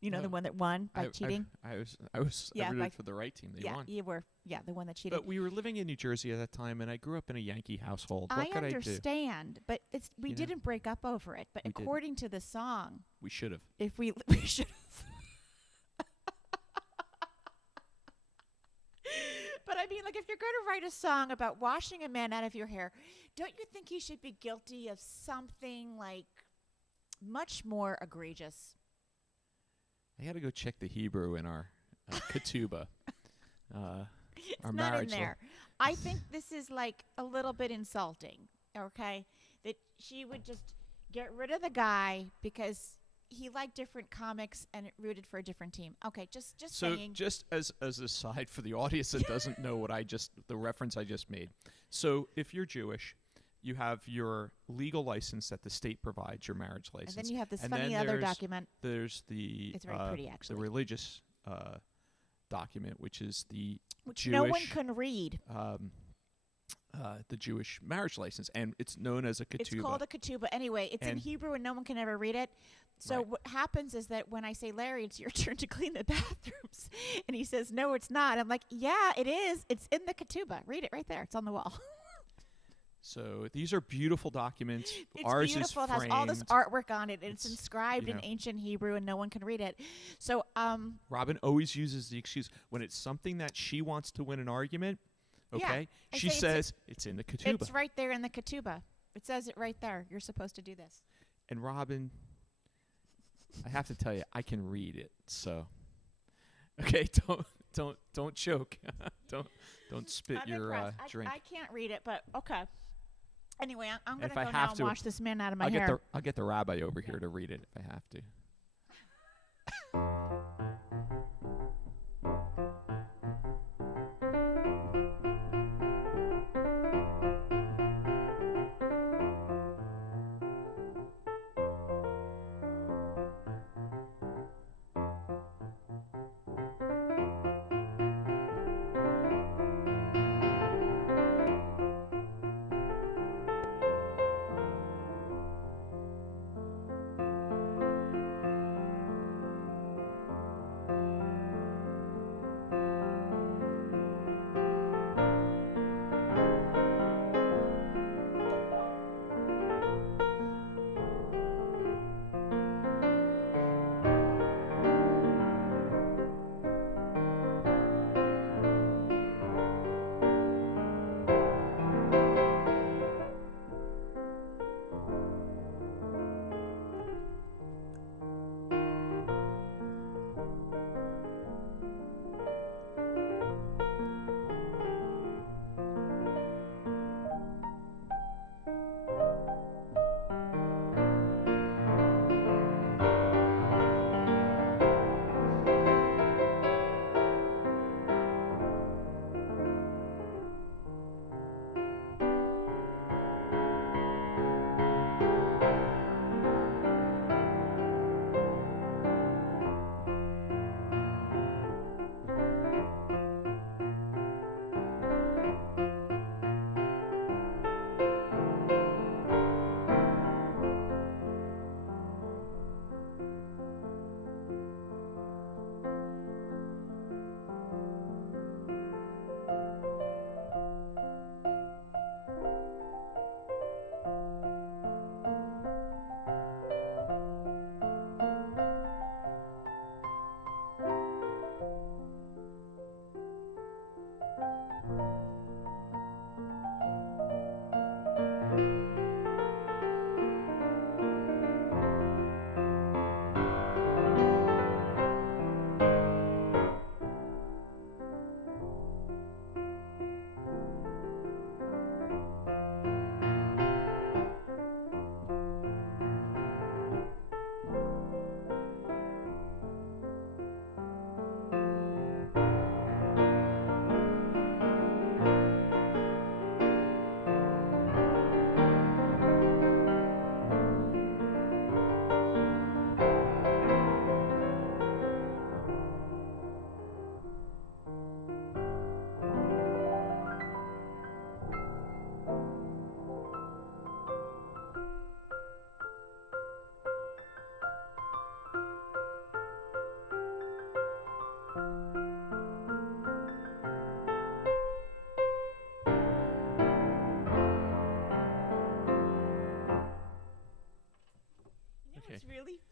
The one that won by cheating? I rooted for the right team. They won. Yeah, you were. Yeah, the one that cheated. But we were living in New Jersey at that time, and I grew up in a Yankee household. What could I do? I understand, but we didn't break up over it. But according to the song, we should have. If we should have. But I mean, if you're going to write a song about washing a man out of your hair, don't you think you should be guilty of something much more egregious? I got to go check the Hebrew in our ketubah. It's our not marriage in there. I think this is a little bit insulting, okay? That she would just get rid of the guy because he liked different comics and rooted for a different team. Okay, just saying. So just as an aside for the audience that doesn't know the reference I just made. So if you're Jewish, you have your legal license that the state provides, your marriage license. And then you have this funny other document. There's the it's very pretty, actually. The religious document, which is which Jewish, no one can read. The Jewish marriage license, and it's known as a ketubah. It's called a ketubah. Anyway, it's in Hebrew, and no one can ever read it. So what happens is that when I say, Larry, it's your turn to clean the bathrooms, and he says, no, it's not. I'm like, yeah, it is. It's in the ketubah. Read it right there. It's on the wall. So these are beautiful documents. It's Ours beautiful. is it has all this artwork on it, and it's inscribed in know. ancient Hebrew, and no one can read it. So Robin always uses the excuse when it's something that she wants to win an argument. Okay, yeah, she says it's in the ketubah. It's right there in the ketubah. It says it right there. You're supposed to do this. And Robin, I have to tell you, I can read it. So, okay, don't choke. don't spit your drink. I can't read it, but okay. Anyway, I'm going if to I go have now to, and wash this man out of my hair. I'll get the rabbi over here to read it if I have to.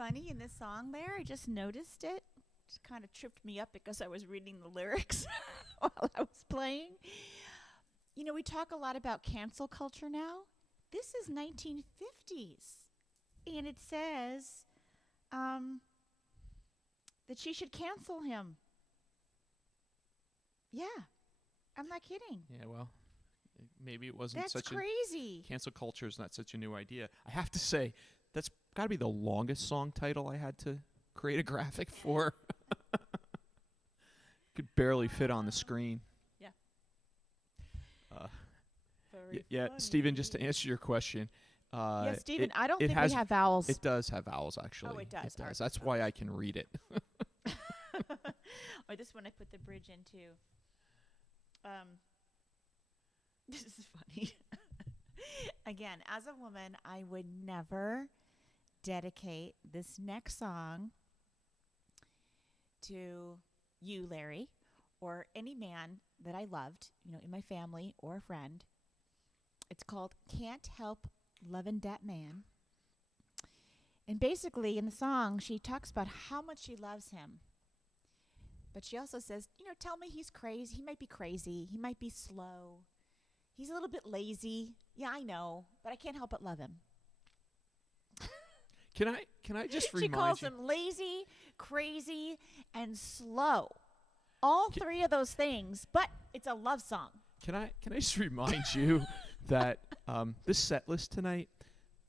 funny in this song there? I just noticed it. Just kind of tripped me up because I was reading the lyrics while I was playing. You know, we talk a lot about cancel culture now. This is 1950s. And it says that she should cancel him. Yeah. I'm not kidding. Yeah, well, maybe it wasn't That's such crazy. cancel culture is not such a new idea. I have to say, that's got to be the longest song title I had to create a graphic for. Could barely fit on the screen. Yeah. Yeah, Stephen, just to answer your question. Yeah, Stephen, I don't it think has- we have vowels. It does have vowels, actually. Oh, it does. All right. That's why I can read it. Or this one I put the bridge into. This is funny. Again, as a woman, I would never dedicate this next song to you, Larry, or any man that I loved, you know, in my family or a friend. It's called Can't Help Lovin' Dat Man. And basically, in the song, she talks about how much she loves him. But she also says, you know, tell me he's crazy. He might be crazy. He might be slow. He's a little bit lazy. Yeah, I know, but I can't help but love him. Can I just She remind calls you? him lazy, crazy, and slow. All three of those things, but it's a love song. Can I just remind you that this set list tonight,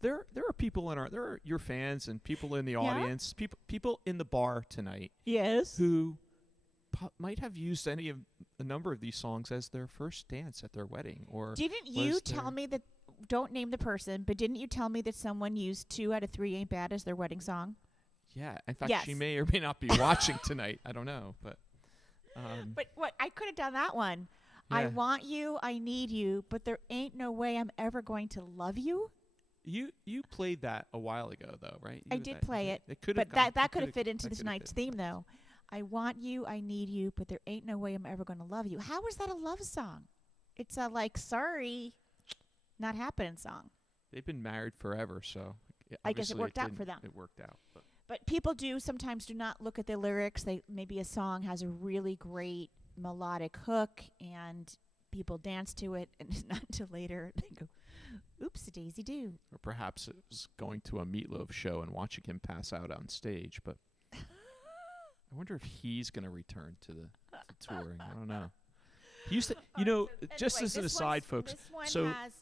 there are people there are your fans and people in the audience, people in the bar tonight Yes. who might have used a number of these songs as their first dance at their wedding, or Didn't was you their- tell me that, don't name the person, but didn't you tell me that someone used 2 Out of 3 Ain't Bad as their wedding song? Yeah, in fact, Yes. she may or may not be watching tonight. I don't know, but But what, I could have done that one. I yeah. want you, I need you, but there ain't no way I'm ever going to love you. You played that a while ago, though, right? I did play it, It could But have that could have fit into this night's theme, though. I want you, I need you, but there ain't no way I'm ever going to love you. How is that a love song? It's a, like, sorry, not happening song. They've been married forever, so I guess it obviously worked out for didn't- them. It worked out. But But people sometimes do not look at the lyrics. Maybe a song has a really great melodic hook and people dance to it, and it's not until later they go, oops, a daisy do. or perhaps it was going to a Meatloaf show and watching him pass out on stage. But I wonder if he's going to return to touring. I don't know. He used to, just Anyway, as an this aside, one's- folks. This one so has,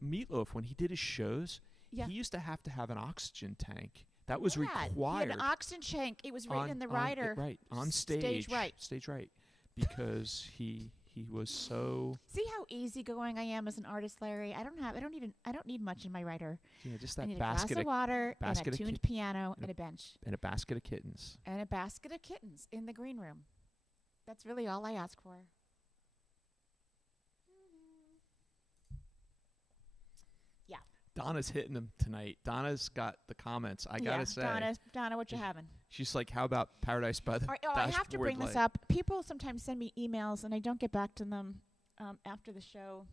Meatloaf, when he did his shows, Yeah. he used to have an oxygen tank. That was yeah, he had required. an oxygen tank. It was written in the rider. Right, on Stage right. Stage right. Because he was so, See how easygoing I am as an artist, Larry? I don't need much in my writer. just I that need a glass basket of water and a basket of tuned piano and and a bench and a basket of kittens. and a basket of kittens in the green room. That's really all I ask for. Donna's hitting them tonight. Donna's got the comments. I gotta say, Donna, what you having? she's like, "How about Paradise by the All right, I have to Dashboard bring this Light?" up. People sometimes send me emails, and I don't get back to them after the show.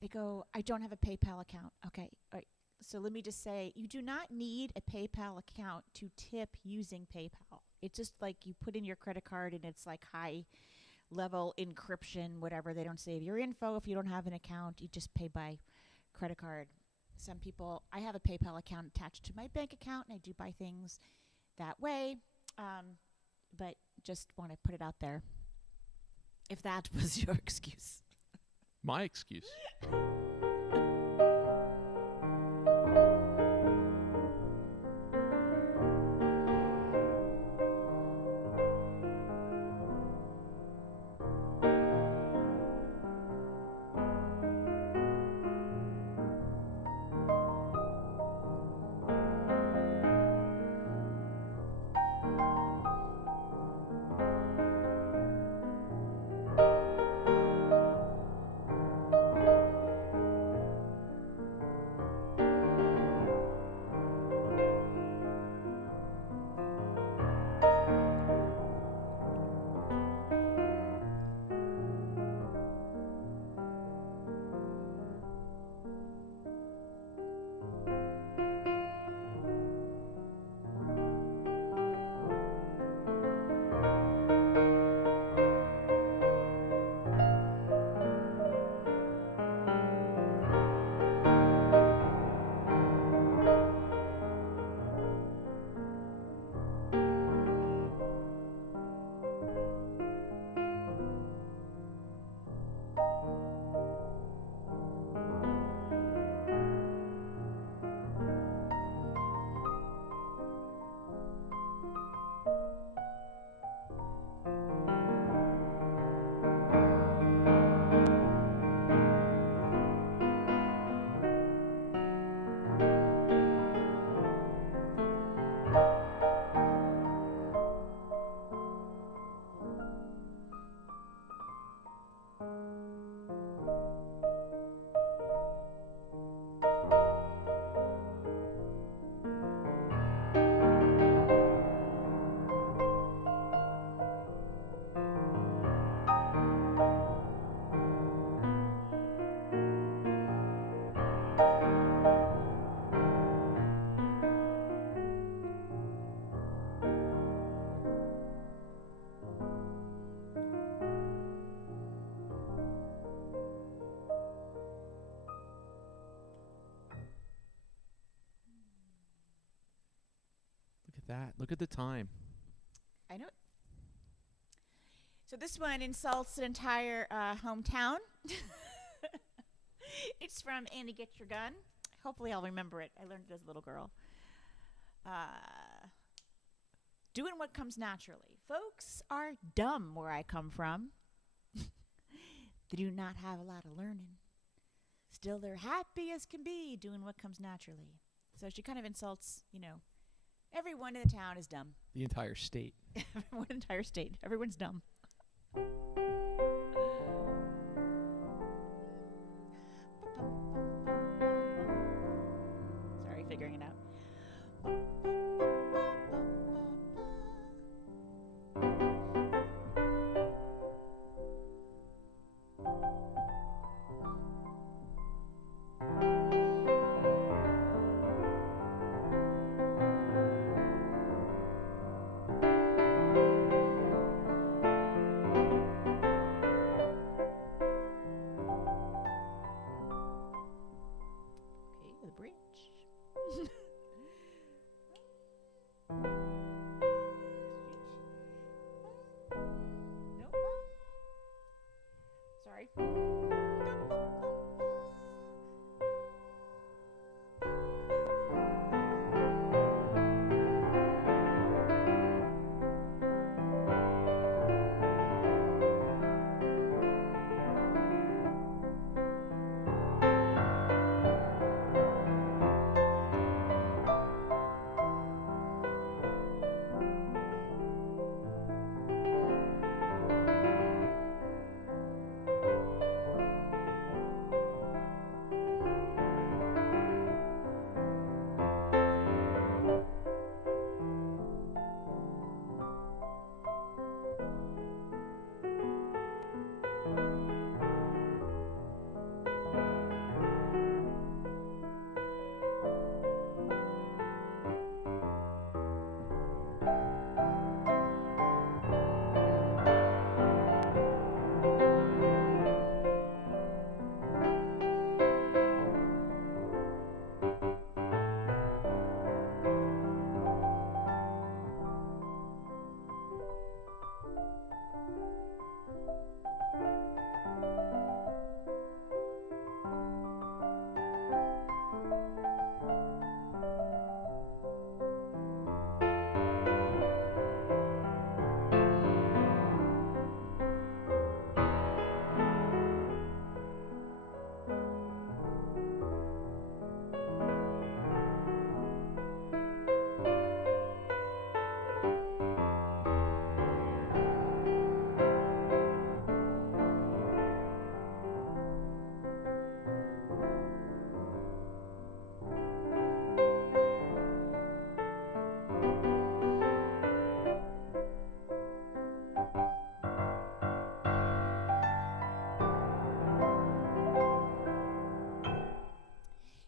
They go, I don't have a PayPal account. Okay, all right. So let me just say, you do not need a PayPal account to tip using PayPal. It's just like you put in your credit card, and it's like high-level encryption, whatever. They don't save your info. If you don't have an account, you just pay by credit card. Some people, I have a PayPal account attached to my bank account, and I do buy things that way. But just want to put it out there. If that was your excuse. My excuse. at that. Look at the time. I know it. So this one insults an entire hometown. It's from Annie Get Your Gun. Hopefully I'll remember it. I learned it as a little girl. Doing what comes naturally. Folks are dumb where I come from. They do not have a lot of learning. Still, they're happy as can be doing what comes naturally. So she kind of insults, everyone in the town is dumb. The entire state. Everyone in the entire state. Everyone's dumb. Sorry, figuring it out. The bridge. Nope. Sorry.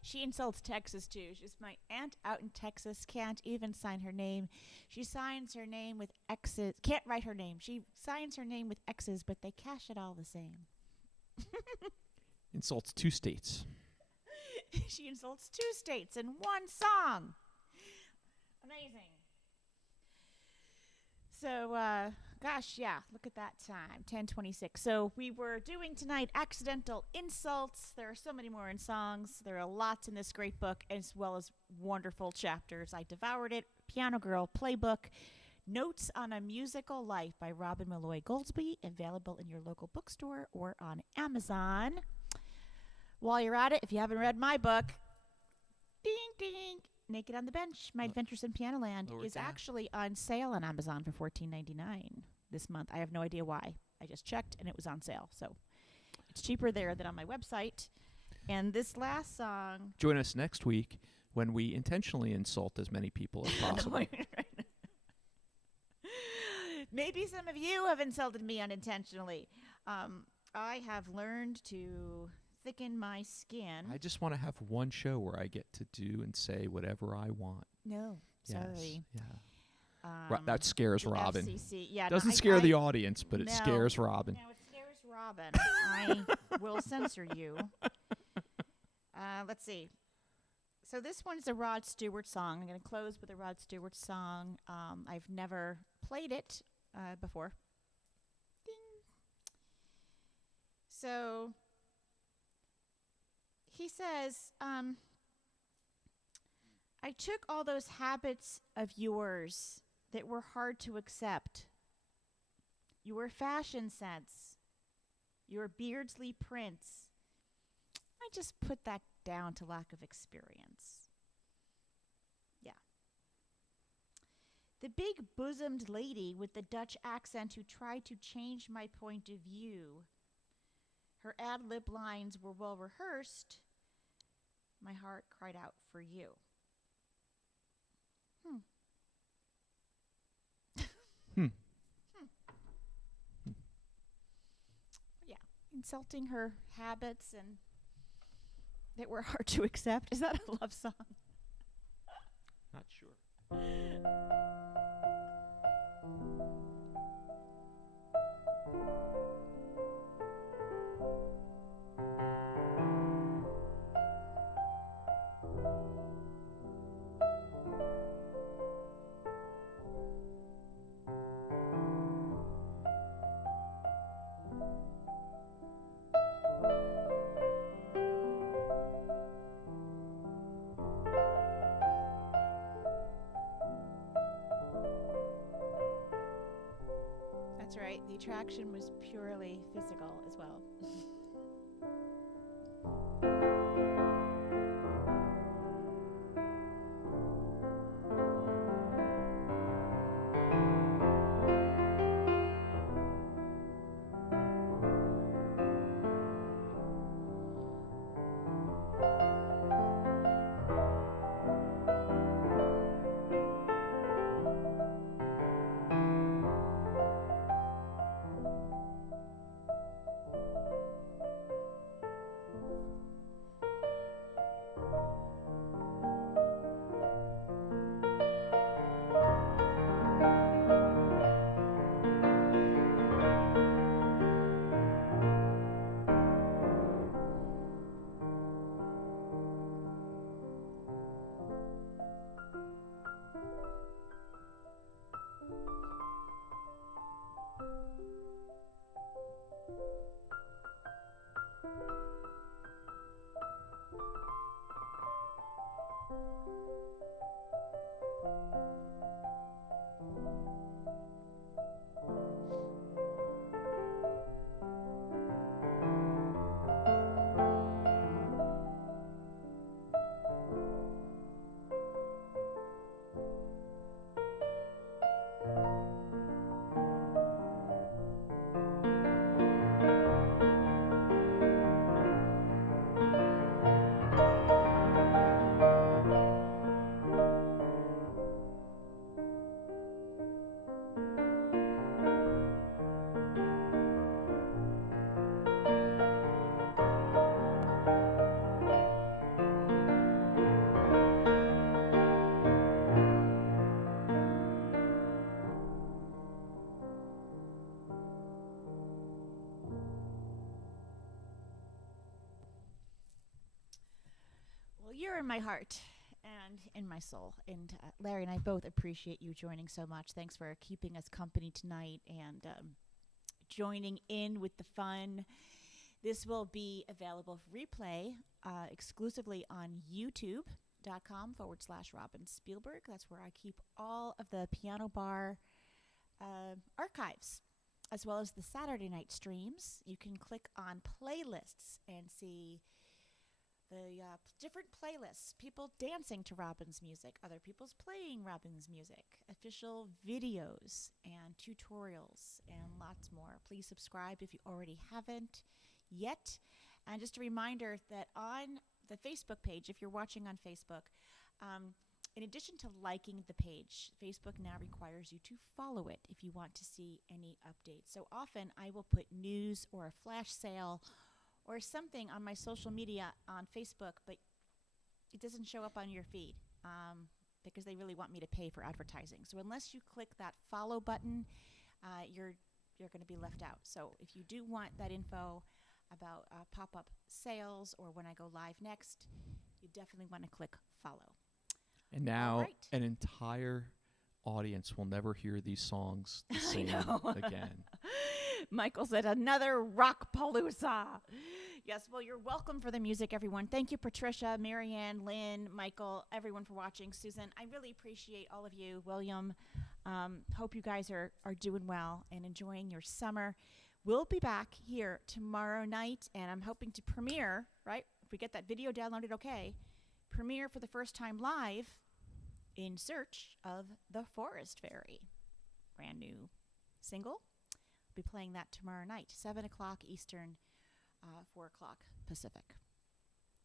She insults Texas, too. She's my aunt out in Texas, can't even sign her name. She signs her name with X's. Can't write her name. She signs her name with X's, but they cash it all the same. Insults 2 states. She insults 2 states in one song. Amazing. So, gosh, yeah, look at that time, 10:26. So we were doing tonight accidental insults. There are so many more in songs. There are lots in this great book, as well as wonderful chapters. I devoured it. Piano Girl Playbook. Notes on a Musical Life by Robin Malloy Goldsby, available in your local bookstore or on Amazon. While you're at it, if you haven't read my book, ding, ding, Naked on the Bench, My Adventures in Pianoland, is actually on sale on Amazon for $14.99 this month. I have no idea why. I just checked, and it was on sale. So it's cheaper there than on my website. And this last song... Join us next week when we intentionally insult as many people as possible. Maybe some of you have insulted me unintentionally. I have learned to thicken my skin. I just want to have one show where I get to do and say whatever I want. No, sorry. Yes, yeah. That scares Robin. FCC. Yeah, doesn't scare the audience, but it scares Robin. No, it scares Robin. I will censor you. Let's see. So this one's a Rod Stewart song. I'm going to close with a Rod Stewart song. I've never played it before. Ding. So he says, I took all those habits of yours that were hard to accept. Your fashion sense, your Beardsley prints. I just put that down to lack of experience. Yeah. The big bosomed lady with the Dutch accent who tried to change my point of view. Her ad-lib lines were well rehearsed. My heart cried out for you. Yeah, insulting her habits and that were hard to accept. Is that a love song? Not sure. That's right. The attraction was purely physical as well. Well, you're in my heart and in my soul. And Larry and I both appreciate you joining so much. Thanks for keeping us company tonight and joining in with the fun. This will be available for replay exclusively on youtube.com/Robin Spielberg. That's where I keep all of the Piano Bar archives, as well as the Saturday night streams. You can click on playlists and see the different playlists, people dancing to Robin's music, other people's playing Robin's music, official videos and tutorials, and lots more. Please subscribe if you already haven't yet. And just a reminder that on the Facebook page, if you're watching on Facebook, in addition to liking the page, Facebook now requires you to follow it if you want to see any updates. So often I will put news or a flash sale or something on my social media on Facebook, but it doesn't show up on your feed because they really want me to pay for advertising. So unless you click that follow button, you're going to be left out. So if you do want that info about pop-up sales or when I go live next, you definitely want to click follow. And now right. an entire audience will never hear these songs the same know. again. Michael said another rock palooza. Yes, well, you're welcome for the music, everyone. Thank you, Patricia, Marianne, Lynn, Michael, everyone for watching. Susan, I really appreciate all of you. William, hope you guys are doing well and enjoying your summer. We'll be back here tomorrow night, and I'm hoping to premiere, right? If we get that video downloaded okay, premiere for the first time live In Search of the Forest Fairy. Brand new single. Be playing that tomorrow night, 7 o'clock Eastern, 4 o'clock Pacific.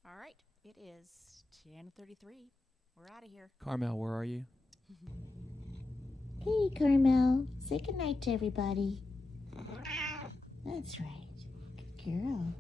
All right, it is 10:33. We're out of here. Carmel, where are you? Hey, Carmel. Say goodnight to everybody. That's right. Good girl.